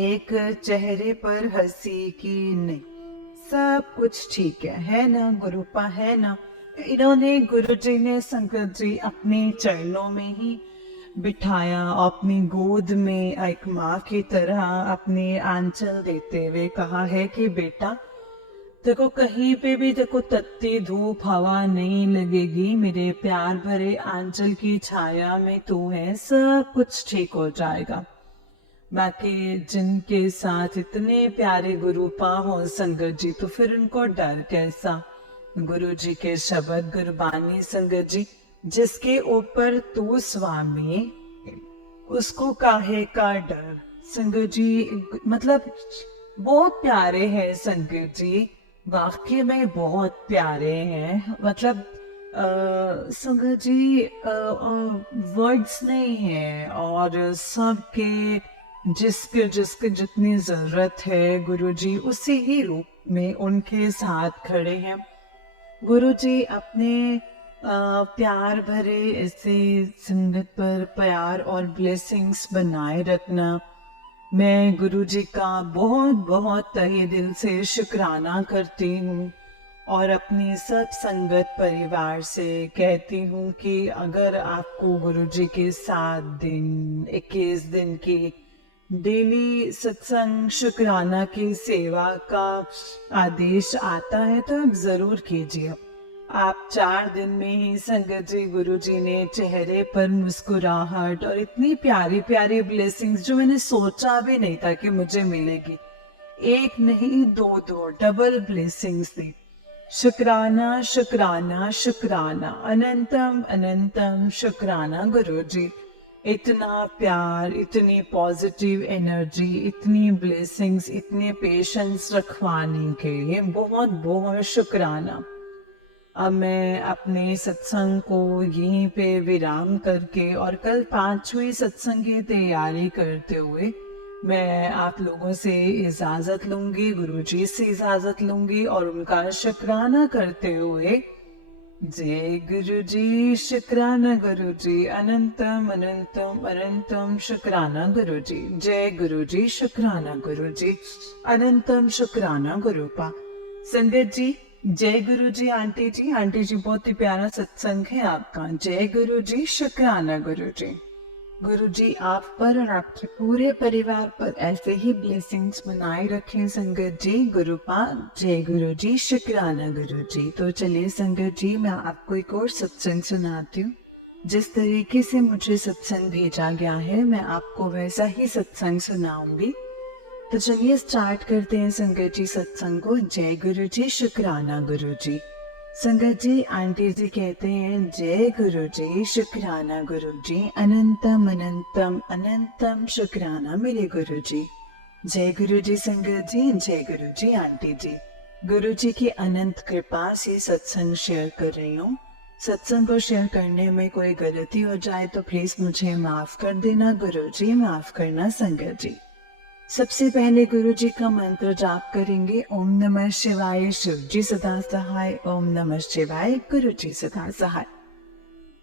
एक चेहरे पर हंसी की नहीं, सब कुछ ठीक है ना गुरुपा, है ना। इन्होंने गुरुजी ने संगत जी अपने चरणों में ही बिठाया, अपनी गोद में एक माँ की तरह अपने आंचल देते हुए कहा है कि बेटा देखो कहीं पे भी देखो तत्ती धूप हवा नहीं लगेगी, मेरे प्यार भरे आंचल की छाया में तू है, सब कुछ ठीक हो जाएगा। बाकी जिनके साथ इतने प्यारे गुरु पा हो संगत जी, तो फिर उनको डर कैसा। गुरु जी के शब्द गुरबानी संगत जी, जिसके ऊपर तू स्वामी उसको काहे का डर। संगत जी मतलब बहुत प्यारे हैं संगत जी, वाकई में बहुत प्यारे हैं। मतलब संगत जी वर्ड्स नहीं है, और सबके जिसके जिसके जितनी जरूरत है गुरु जी उसी ही रूप में उनके साथ खड़े हैं। गुरु जी अपने प्यार भरे ऐसे संगत पर प्यार और ब्लेसिंग्स बनाए रखना। मैं गुरु जी का बहुत बहुत तहे दिल से शुक्राना करती हूँ, और अपनी सब संगत परिवार से कहती हूँ कि अगर आपको गुरु जी के 7 दिन 21 दिन की डेली सत्संग शुक्राना की सेवा का आदेश आता है तो आप जरूर कीजिए। आप 4 दिन में ही संगत जी गुरु जी ने चेहरे पर मुस्कुराहट और इतनी प्यारी प्यारी ब्लेसिंग्स जो मैंने सोचा भी नहीं था कि मुझे मिलेगी, एक नहीं दो डबल ब्लेसिंग्स दी। शुक्राना शुक्राना शुक्राना, अनंतम अनंतम शुक्राना गुरु जी। इतना प्यार, इतनी पॉजिटिव एनर्जी, इतनी ब्लेसिंग्स, इतने पेशेंस रखवाने के लिए बहुत बहुत शुक्राना। अब मैं अपने सत्संग को यहीं पे विराम करके और कल 5वें सत्संग की तैयारी करते हुए मैं आप लोगों से इजाजत लूंगी, गुरुजी से इजाजत लूंगी, और उनका शुक्राना करते हुए जय गुरु जी, शुक्राना गुरु जी, अनंतम अनंतम अनंतम शुक्राना गुरु जी। जय गुरु जी, शुक्राना गुरु जी, अनंतम शुक्राना गुरुपा। संगत जी जय गुरु जी। आंटी जी बहुत ही प्यारा सत्संग है आपका। जय गुरु जी, शुक्राना गुरु जी। गुरु जी आप पर और आपके पूरे परिवार पर ऐसे ही ब्लेसिंग्स बनाए रखें संगत जी। गुरुपाद जय गुरु जी, शुक्राना गुरु जी। तो चलिए संगत जी, मैं आपको एक और सत्संग सुनाती हूँ। जिस तरीके से मुझे सत्संग भेजा गया है मैं आपको वैसा ही सत्संग सुनाऊंगी। तो चलिए स्टार्ट करते हैं संगत जी सत्संग को। जय गुरु जी, शुक्राना गुरु जी। संगत जी आंटी जी कहते हैं जय गुरु जी, शुक्राना गुरु जी, अनंतम अनंतम अनंतम शुक्राना मेरे गुरु जी। जय गुरु जी संगत जी, जय गुरु जी आंटी जी। गुरु जी की अनंत कृपा से सत्संग शेयर कर रही हूँ। सत्संग को शेयर करने में कोई गलती हो जाए तो प्लीज मुझे माफ कर देना गुरु जी, माफ करना संगत जी। सबसे पहले गुरु जी का मंत्र जाप करेंगे। ओम नमः शिवाय, शिव जी सदा सहाय। ओम नमः शिवाय, गुरु जी सदा सहाय।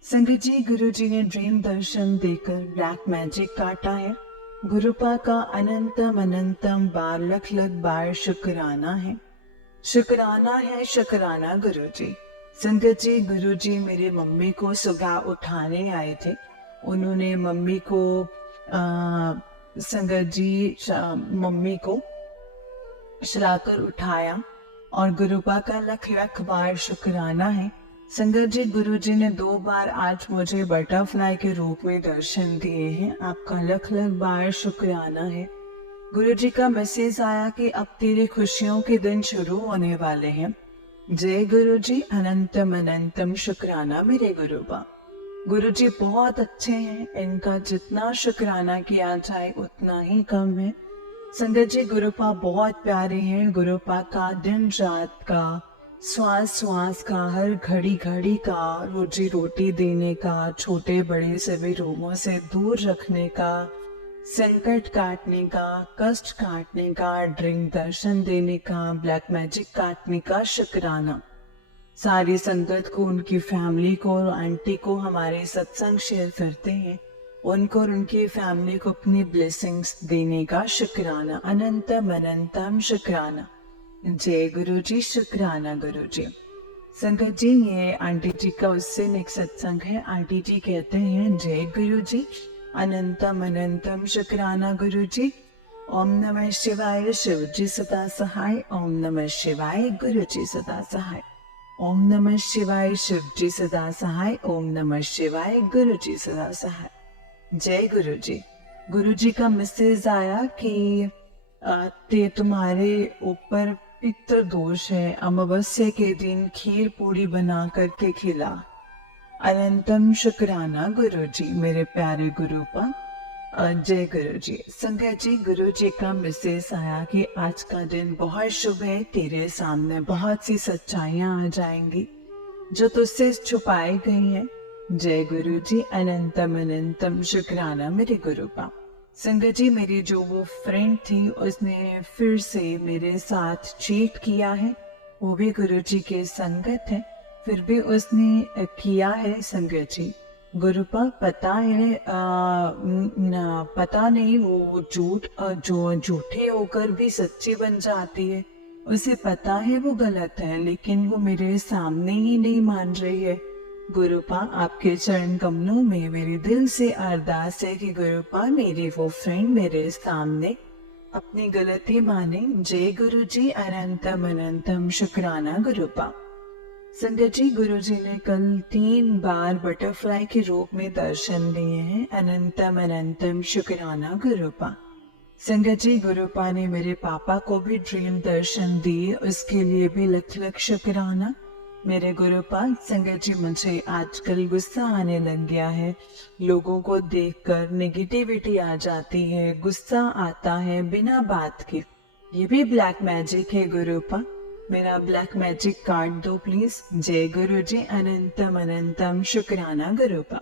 संगत जी गुरु जी ने ड्रीम दर्शन देकर ब्लैक मैजिक काटा है। गुरुपा का अनंतम अनंतम बार लख बार शुक्राना है। शुक्राना है, शुक्राना गुरु जी। संगत जी गुरु जी मेरी मम्मी को सुबह उठाने आए थे। उन्होंने मम्मी को संगत जी मम्मी को शराकर उठाया और गुरुपा का लख लख बार शुक्राना है। संगत जी गुरु जी ने 2 बार आज मुझे बटरफ्लाई के रूप में दर्शन दिए हैं। आपका लख लख बार शुक्राना है। गुरु जी का मैसेज आया कि अब तेरी खुशियों के दिन शुरू होने वाले हैं। जय गुरु जी, अनंतम अनंतम शुक्राना मेरे गुरुपा। गुरु जी बहुत अच्छे हैं, इनका जितना शुक्राना किया जाए उतना ही कम है। संगत जी गुरुपा बहुत प्यारे हैं। गुरुपा का दिन रात का, श्वास श्वास का, हर घड़ी घड़ी का, रोजी रोटी देने का, छोटे बड़े सभी रोगों से दूर रखने का, संकट काटने का, कष्ट काटने का, ड्रिंक दर्शन देने का, ब्लैक मैजिक काटने का शुक्राना। सारी संगत को, उनकी फैमिली को और आंटी को हमारे सत्संग शेयर करते हैं, उनको और उनकी फैमिली को अपनी ब्लेसिंग्स देने का शुक्राना। अनंतम अनंतम शुक्राना। जय गुरु जी, शुक्राना गुरु जी। संगत जी ये आंटी जी का उससे नेक्स्ट सत्संग है। आंटी जी कहते हैं जय गुरु जी, अनंतम अनंतम शुक्राना गुरु जी। ओम नमः शिवाय शिव जी सदा सहाय। ओम नमः शिवाय गुरु जी सदा सहाय। ओम नमः शिवाय शिव जी सदा सहाय। ओम नमः शिवाय गुरु जी सदा सहाय। जय गुरु जी। गुरु जी का मैसेज आया कि तुम्हारे ऊपर पितृ दोष है, अमावस्या के दिन खीर पूरी बना करके खिला। अनंतम शुक्राना गुरु जी, मेरे प्यारे गुरुपा। जय गुरु जी। संगत जी, गुरु जी का मैसेज आया कि आज का दिन बहुत शुभ है, तेरे सामने बहुत सी सच्चाइयां आ जाएंगी जो तुझसे छुपाई गई हैं। जय गुरु जी। अनंतम अनंतम शुक्राना मेरे गुरुपा। संगत जी, मेरी जो वो फ्रेंड थी उसने फिर से मेरे साथ चीट किया है, वो भी गुरु जी के संगत है, फिर भी उसने किया है। संगत जी, गुरुपा पता है पता नहीं वो झूठ जो झूठे होकर भी सच्ची बन जाती है। उसे पता है वो गलत है, लेकिन वो मेरे सामने ही नहीं मान रही है। गुरुपा, आपके चरण कमलों में मेरे दिल से अरदास है कि गुरुपा मेरी वो फ्रेंड मेरे सामने अपनी गलती माने। जय गुरु जी। अनंतम अनंतम शुक्राना गुरुपा। संगत जी, गुरु जी ने कल 3 बार बटरफ्लाई के रूप में दर्शन दिए हैं। अनंतम अनंतम शुक्राना गुरुपा। संगत जी, गुरुपा ने मेरे पापा को भी ड्रीम दर्शन दिए, उसके लिए भी लख लख शुक्राना मेरे गुरुपा। संगत जी, मुझे आजकल गुस्सा आने लग गया है, लोगों को देखकर नेगेटिविटी आ जाती है, गुस्सा आता है बिना बात के। ये भी ब्लैक मैजिक है गुरुपा, मेरा ब्लैक मैजिक कार्ड दो प्लीज। जय गुरु जी। अनंतम अनंतम शुक्राना गुरुपा।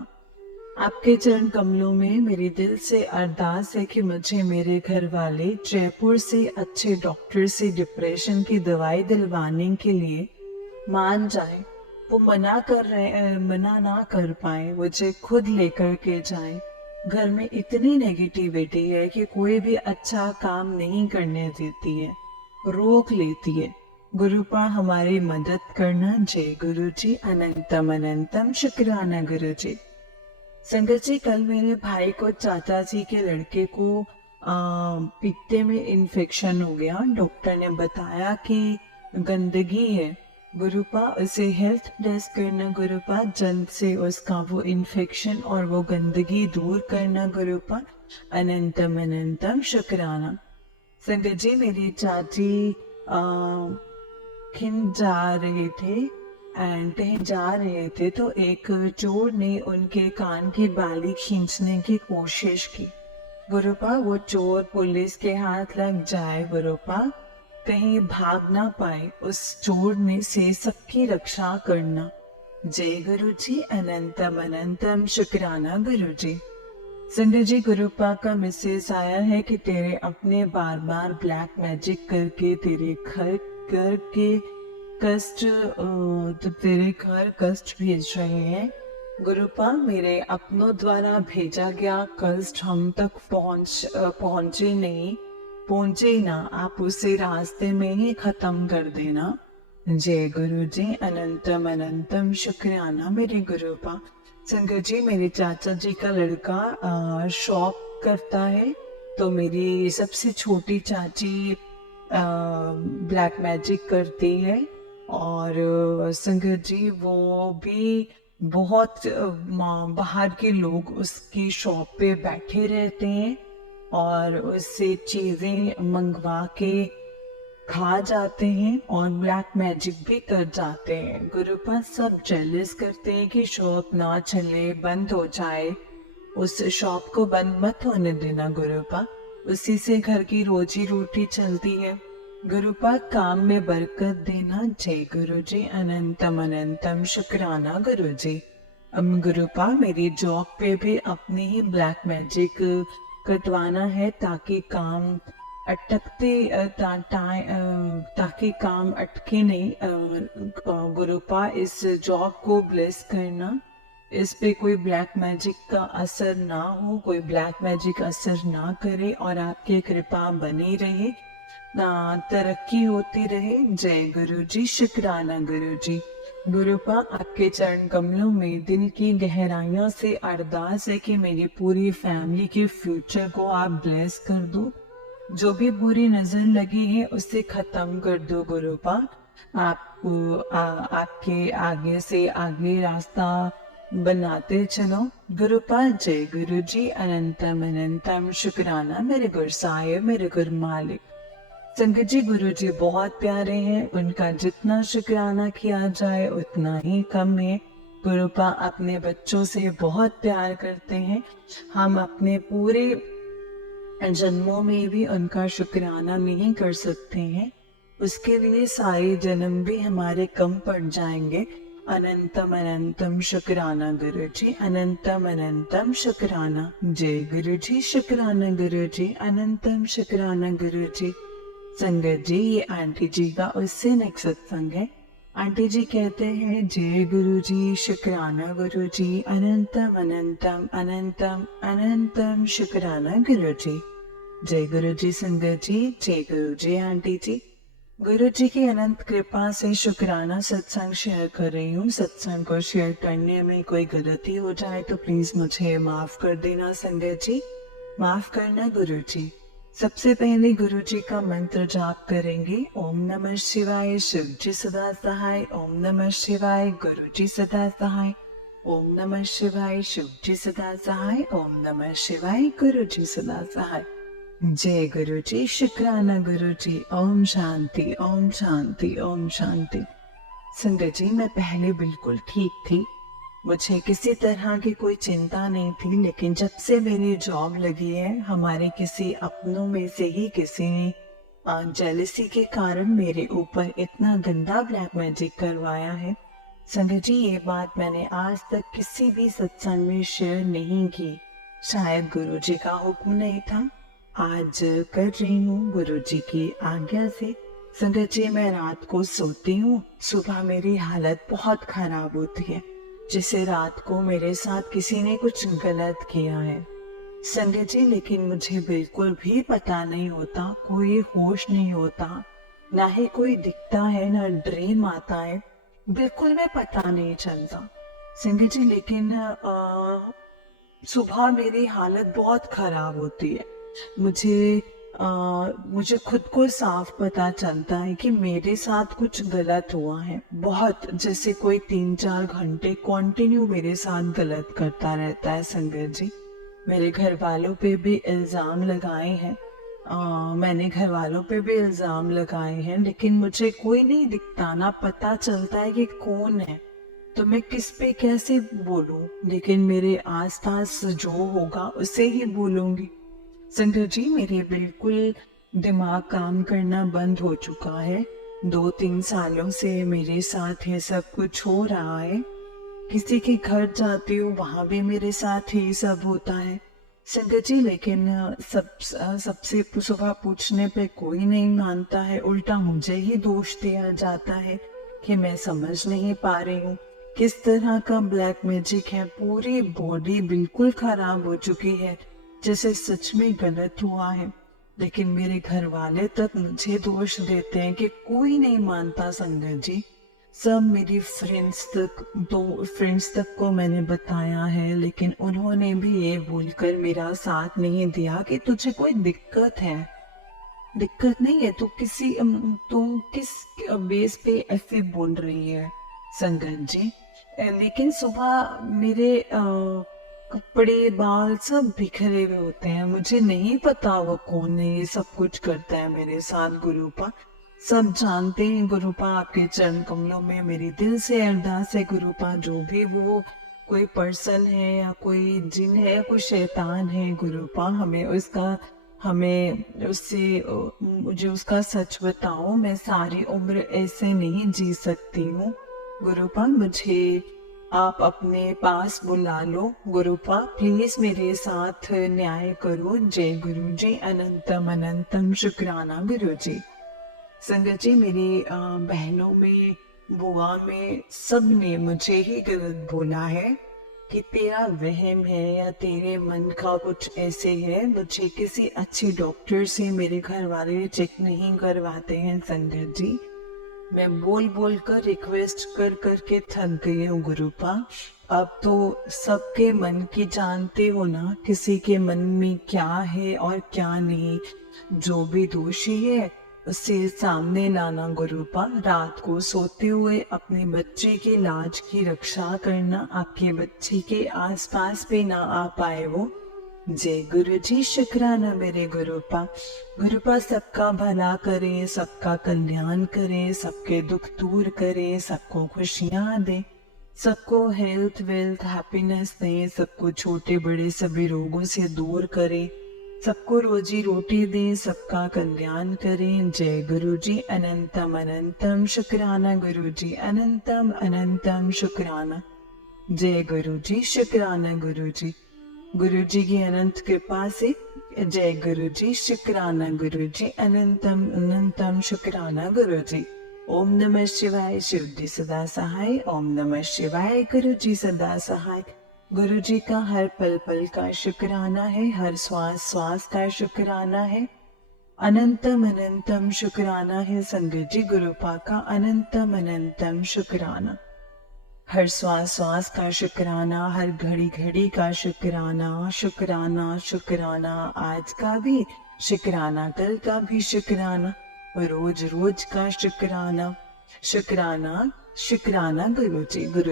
आपके चरण कमलों में मेरी दिल से अरदास है कि मुझे मेरे घर वाले जयपुर से अच्छे डॉक्टर से डिप्रेशन की दवाई दिलवाने के लिए मान जाए। वो मना ना कर पाए, मुझे खुद लेकर के जाए। घर में इतनी नेगेटिविटी है कि कोई भी अच्छा काम नहीं करने देती है, रोक लेती है। गुरुपा, हमारी मदद करना। जय गुरु जी। अनंतम अनंतम शुक्राना गुरु जी। संगत जी, कल मेरे भाई को चाचा जी के लड़के को पित्ते में इन्फेक्शन हो गया। डॉक्टर ने बताया कि गंदगी है। गुरुपा, उसे हेल्थ प्लेस करना गुरुपा, जल्द से उसका वो इन्फेक्शन और वो गंदगी दूर करना गुरुपा। अनंतम अनंतम शुक्राना। संगत जी, मेरी चाची खिन जा रहे थे एंड कहीं जा रहे थे तो एक चोर ने उनके कान की बाली खींचने की कोशिश की। गुरुपा, वो चोर पुलिस के हाथ लग जाए गुरुपा, कहीं भाग ना पाए, उस चोर में से सबकी रक्षा करना। जय गुरु जी। अनंतम अनंतम शुक्राना गुरु जी। संजय जी, गुरुपा का मैसेज आया है कि तेरे अपने बार बार ब्लैक मैजिक करके तेरे घर के कष्ट तो तेरे घर कष्ट भेज रहे हैं। गुरुपा, मेरे अपनों द्वारा भेजा गया कष्ट हम तक पहुंचे ना, आप उसे रास्ते में ही खत्म कर देना। जय गुरु जी। अनंतम अनंतम शुक्राना मेरे गुरुपा। संगत जी, मेरे चाचा जी का लड़का शॉप करता है, तो मेरी सबसे छोटी चाची ब्लैक मैजिक करती है। और संगत जी, वो भी बहुत बाहर के लोग उसकी शॉप पे बैठे रहते हैं और उससे चीज़ें मंगवा के खा जाते हैं और ब्लैक मैजिक भी कर जाते हैं। गुरुपा, सब जेलस करते हैं कि शॉप ना चले, बंद हो जाए। उस शॉप को बंद मत होने देना गुरुपा, उसी से घर की रोजी रोटी चलती है। गुरुपा, काम में बरकत देना। जय गुरु जी। अनंतम अनंतम शुक्राना गुरु जी। अब गुरुपा, मेरी जॉब पे भी अपनी ही ब्लैक मैजिक कटवाना है ताकि काम ताकि काम अटके नहीं। गुरुपा, इस जॉब को ब्लेस करना, इस पे कोई ब्लैक मैजिक का असर ना हो, कोई ब्लैक मैजिक असर ना करे और आपकी कृपा बनी रहे, तरक्की होती रहे। जय गुरु जी। शुक्राना गुरु जी। गुरुपा, आपके चरण कमलों में दिल की गहराइयों से अरदास है कि मेरी पूरी फैमिली के फ्यूचर को आप ब्लेस कर दो। जो भी बुरी नजर लगी है उसे खत्म कर दो गुरुपा। आपको आपके आगे से आगे रास्ता बनाते चलो गुरुपा। जय गुरु जी, अनंतम अनंतम शुक्राना मेरे गुरु साहिब, मेरे गुरु मालिक। संगत जी, गुरु जी बहुत प्यारे हैं, उनका जितना शुक्राना किया जाए उतना ही कम है। गुरुपा अपने बच्चों से बहुत प्यार करते हैं। हम अपने पूरे जन्मों में भी उनका शुक्राना नहीं कर सकते हैं, उसके लिए सारे जन्म भी हमारे कम पड़ जाएंगे। अनंतम अनंतम शुक्राना गुरु जी, अनंतम अनंतम शुक्राना। जय गुरु जी, शुक्राना गुरु जी, अनंतम शुक्राना गुरु जी। संगत जी, ये आंटी जी का उससे नेक्स्ट सत्संग है। आंटी जी कहते हैं, जय गुरु जी, शुक्राना गुरु जी, अनंतम अनंतम अनंतम अनंतम शुक्राना गुरु जी। जय गुरु जी संगत जी, जय गुरु जी आंटी जी। गुरु जी की अनंत कृपा से शुक्राना सत्संग शेयर कर रही हूँ। सत्संग को शेयर करने में कोई गलती हो जाए तो प्लीज मुझे माफ कर देना संगत जी, माफ करना गुरु जी। सबसे पहले गुरु जी का मंत्र जाप करेंगे। ओम नमः शिवाय, शिव जी सदा सहाय। ओम नमः शिवाय, गुरु जी सदा सहाय। ओम नमः शिवाय, शिव जी सदा सहाय। ओम नमः शिवाय, गुरु जी सदा सहाय। जय गुरु जी, शुक्राना गुरु जी। ओम शांति, ओम शांति, ओम शांति। संगत जी, मैं पहले बिल्कुल ठीक थी, मुझे किसी तरह की कोई चिंता नहीं थी, लेकिन जब से मेरी जॉब लगी है, हमारे किसी अपनों में से ही किसी ने जेलसी के कारण मेरे ऊपर इतना गंदा ब्लैक मैजिक करवाया है। संगत जी, ये बात मैंने आज तक किसी भी सत्संग में शेयर नहीं की, शायद गुरु जी का हुक्म नहीं था। आज कर रही हूँ गुरु जी की आज्ञा से। संगत जी, मैं रात को सोती हूँ, सुबह मेरी हालत बहुत खराब होती है, जिसे रात को मेरे साथ किसी ने कुछ गलत किया है संगत जी। लेकिन मुझे बिल्कुल भी पता नहीं होता, कोई होश नहीं होता, ना ही कोई दिखता है, ना ड्रीम आता है, बिल्कुल में पता नहीं चलता संगत जी। लेकिन सुबह मेरी हालत बहुत खराब होती है। मुझे खुद को साफ पता चलता है कि मेरे साथ कुछ गलत हुआ है बहुत, जैसे कोई 3-4 घंटे कंटिन्यू मेरे साथ गलत करता रहता है संगत जी। मेरे घर वालों पे भी इल्ज़ाम लगाए हैं, मैंने घर वालों पे भी इल्ज़ाम लगाए हैं, लेकिन मुझे कोई नहीं दिखता, ना पता चलता है कि कौन है, तो मैं किस पे कैसे बोलूं। लेकिन मेरे आसपास जो होगा उसे ही बोलूंगी संगत जी। मेरे बिल्कुल दिमाग काम करना बंद हो चुका है। 2-3 सालों से मेरे साथ ये सब कुछ हो रहा है। किसी के घर जाती हूँ, वहां भी मेरे साथ ही सब होता है संगत जी। लेकिन सबसे सुबह पूछने पे कोई नहीं मानता है, उल्टा मुझे ही दोष दिया जाता है कि मैं समझ नहीं पा रही हूँ किस तरह का ब्लैक मैजिक है। पूरी बॉडी बिल्कुल खराब हो चुकी है, जैसे सच में गलत हुआ है। लेकिन मेरे घर वाले तक मुझे दोष देते हैं कि कोई नहीं मानता संगत जी। सब मेरी फ्रेंड्स तक को मैंने बताया है, लेकिन उन्होंने भी ये बोलकर मेरा साथ नहीं दिया कि तुझे कोई दिक्कत है। दिक्कत नहीं है, तुम किस बेस पे ऐसे बोल रही है संगत जी। लेकिन सुबह मेरे कपड़े बाल सब बिखरे हुए होते हैं, मुझे नहीं पता वो कौन है, ये सब कुछ करता है मेरे साथ गुरुपा। सब जानते हैं गुरुपा, आपके चरण कमलों में मेरी दिल से अरदास है गुरुपा, जो भी वो कोई पर्सन है या कोई जिन है या कोई शैतान है गुरुपा, मुझे उसका सच बताओ। मैं सारी उम्र ऐसे नहीं जी सकती हूँ गुरुपा, मुझे आप अपने पास बुला लो गुरुपा, प्लीज मेरे साथ न्याय करो। जय गुरु जी, अनंतम अनंतम शुक्राना गुरु जी। संगत जी, मेरी बहनों में, बुआ में, सब ने मुझे ही गलत बोला है कि तेरा वहम है या तेरे मन का कुछ ऐसे है। मुझे किसी अच्छे डॉक्टर से मेरे घर वाले चेक नहीं करवाते हैं संगत जी। मैं बोल बोल कर रिक्वेस्ट कर करके थक गई हूँ गुरुपा। अब तो सबके मन की जानते हो ना, किसी के मन में क्या है और क्या नहीं। जो भी दोषी है उसे सामने लाना गुरुपा। रात को सोते हुए अपने बच्चे के लाज की रक्षा करना, आपके बच्चे के आसपास भी ना आ पाए वो। जय गुरु जी, शुक्राना मेरे गुरुपा। गुरुपा सबका भला करे, सबका कल्याण करे, सबके दुख दूर करे, सबको खुशियाँ दे, सबको हेल्थ वेल्थ हैप्पीनेस दे, सबको छोटे बड़े सभी रोगों से दूर करे, सबको रोजी रोटी दे, सबका कल्याण करें। जय गुरु जी, अनंतम अनंतम शुक्राना गुरु जी, अनंतम अनंतम शुक्राना। जय गुरु जी, शुक्राना गुरु जी। गुरु जी की अनंत कृपा से जय गुरु जी, शुक्राना गुरु जी, अनंतम अनंतम शुक्राना गुरु जी। ओम नमः शिवाय, शिव जी सदा सहाय। ओम नमः शिवाय, गुरु जी सदा सहाय। गुरु जी का हर पल पल का शुक्राना है, हर श्वास श्वास का शुक्राना है, अनंतम अनंतम शुक्राना है। संगत जी, गुरुपा का अनंतम अनंतम शुक्राना, हर श्वास श्वास का शुक्राना, हर घड़ी घड़ी का शुक्राना, शुक्राना शुक्राना। आज का भी शुक्राना, कल का भी शुक्राना, रोज रोज का शुक्राना, शुक्राना शुक्राना गुरु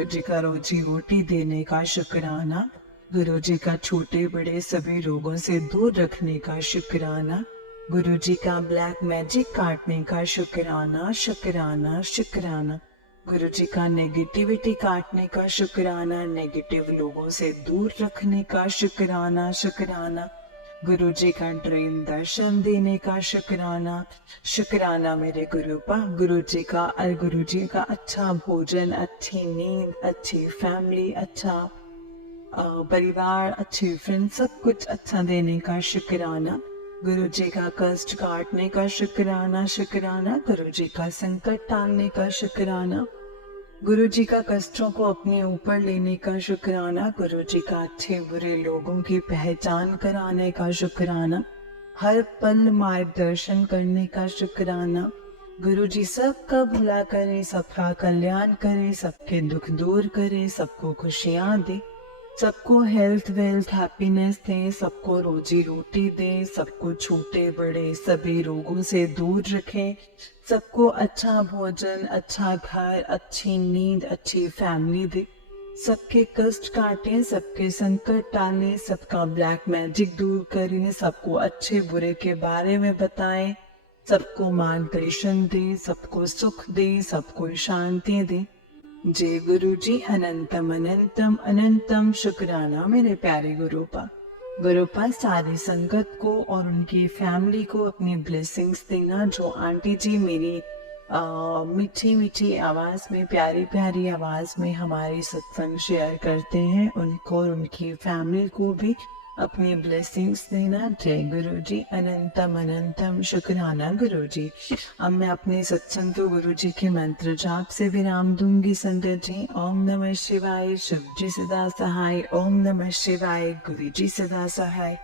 जी का रोजी रोटी देने का शुक्राना, गुरु जी का छोटे बड़े सभी रोगों से दूर रखने का शुक्राना, गुरु जी का ब्लैक मैजिक काटने का शुक्राना, शुक्राना शुक्राना। गुरु जी का नेगेटिविटी काटने का शुक्राना, नेगेटिव लोगों से दूर रखने का शुक्राना, शुक्राना। गुरु जी का ड्रीम दर्शन देने का शुक्राना, शुक्राना मेरे गुरुपा। गुरु जी का अच्छा भोजन, अच्छी नींद, अच्छी फैमिली, अच्छा परिवार, अच्छे फ्रेंड, सब कुछ अच्छा देने का शुक्राना। गुरु जी का कष्ट काटने का शुक्राना, शुक्राना। गुरु जी का संकट टालने का शुक्राना, गुरु जी का कष्टों को अपने ऊपर लेने का शुक्राना, गुरु जी का अच्छे बुरे लोगों की पहचान कराने का शुक्राना, हर पल मार्गदर्शन करने का शुक्राना। गुरु जी सबका भला करे, सबका कल्याण करे, सबके दुख दूर करे, सबको खुशियाँ दे, सबको हेल्थ वेल्थ हैप्पीनेस दे, सबको रोजी रोटी दे, सबको छोटे बड़े सभी रोगों से दूर रखे, सबको अच्छा भोजन, अच्छा घर, अच्छी नींद, अच्छी फैमिली दे, सबके कष्ट काटे, सबके संकट टाले, सबका ब्लैक मैजिक दूर करे, सबको अच्छे बुरे के बारे में बताए, सबको मार्गदर्शन दे, सबको सुख दे, सबको शांति दे। जय गुरु जी, अनंतम अनंतम अनंतम शुक्राना मेरे प्यारे गुरुपा। गुरुपा सारी संगत को और उनकी फैमिली को अपनी ब्लेसिंग्स देना। जो आंटी जी मेरी मीठी मीठी आवाज में, प्यारी प्यारी आवाज में हमारी सत्संग शेयर करते हैं, उनको और उनकी फैमिली को भी अपनी ब्लेसिंग्स देना। जय गुरु जी, अनंतम अनंतम शुक्राना गुरु जी। अब मैं अपने सत्संग को गुरु जी के मंत्र जाप से विराम दूंगी संगत जी। ओम नमः शिवाय, शिव जी सदा सहाय। ओम नमः शिवाय, गुरु जी सदा सहाय।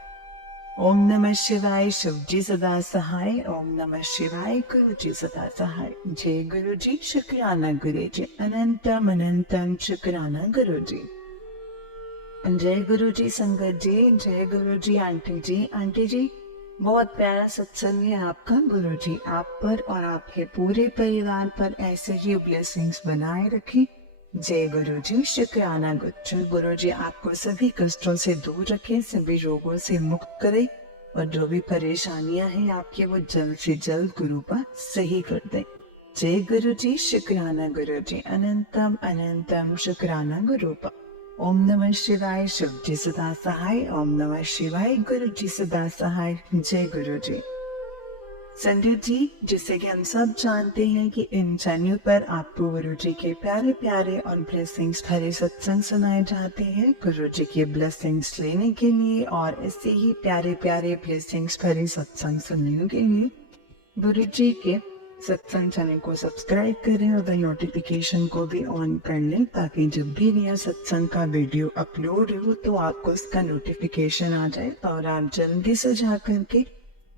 ओम नमः शिवाय, शिव जी सदा सहाय। ओम नमः शिवाय, गुरु जी सदा सहाय। जय गुरु जी, शुक्राना गुरु जी, अनंतम अनंतम शुक्राना गुरु जी। जय गुरु जी संगत जी, जय गुरु जी आंटी जी। आंटी जी, बहुत प्यारा सत्संग है आपका। गुरु जी आप पर और आपके पूरे परिवार पर ऐसे ही ब्लेसिंग्स बनाए रखें। जय गुरु जी, शुक्राना गुरु जी आपको सभी कष्टों से दूर रखें, सभी रोगों से मुक्त करें और जो भी परेशानियां हैं आपके वो जल्द से जल्द गुरु पर सही कर दें। जय गुरु जी, शुक्राना गुरु जी, अनंतम अनंतम शुक्राना गुरु पर। ओम नमः शिवाय, शिव जी सदा सहाय। ओम नमः शिवाय, गुरु जी सदा सहाय। जय गुरु जी। संगत जी, जैसे कि हम सब जानते हैं कि इन चैनल पर आपको गुरु जी के प्यारे प्यारे और ब्लेसिंग्स भरे सत्संग सुनाए जाते हैं। गुरु जी के ब्लेसिंग्स लेने के लिए और ऐसे ही प्यारे प्यारे ब्लेसिंग्स भरे सत्संग सुनने के लिए गुरु जी के सत्संग चैनल को सब्सक्राइब करें और नोटिफिकेशन को भी ऑन कर लें, ताकि जब भी नया सत्संग का वीडियो अपलोड हो तो आपको उसका नोटिफिकेशन आ जाए और आप जल्दी से जा करके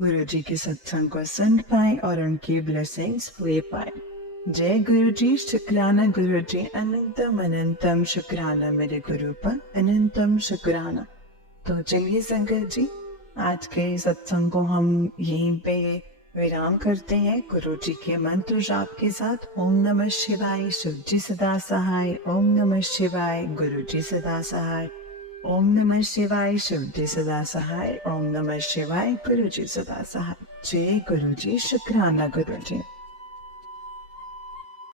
गुरु जी के सत्संग को सुन पाए और उनकी ब्लेसिंग्स ले पाए। जय गुरु जी, शुक्राना गुरु जी, अनंतम अनंतम शुक्राना मेरे गुरु पर, अनंतम शुक्राना। तो चलिए संगत जी, आज के सत्संग को हम यहीं पे विराम करते हैं गुरु जी के मंत्र जाप के साथ। ओम नमः शिवाय, शिव जी सदा सहाय। ओम नमः शिवाय, गुरु जी सदा सहाय। ओम नमः शिवाय, शिव जी सदा सहाय। ओम नमः शिवाय, गुरु जी सदा सहाय। जय गुरु जी, शुक्राना गुरु जी।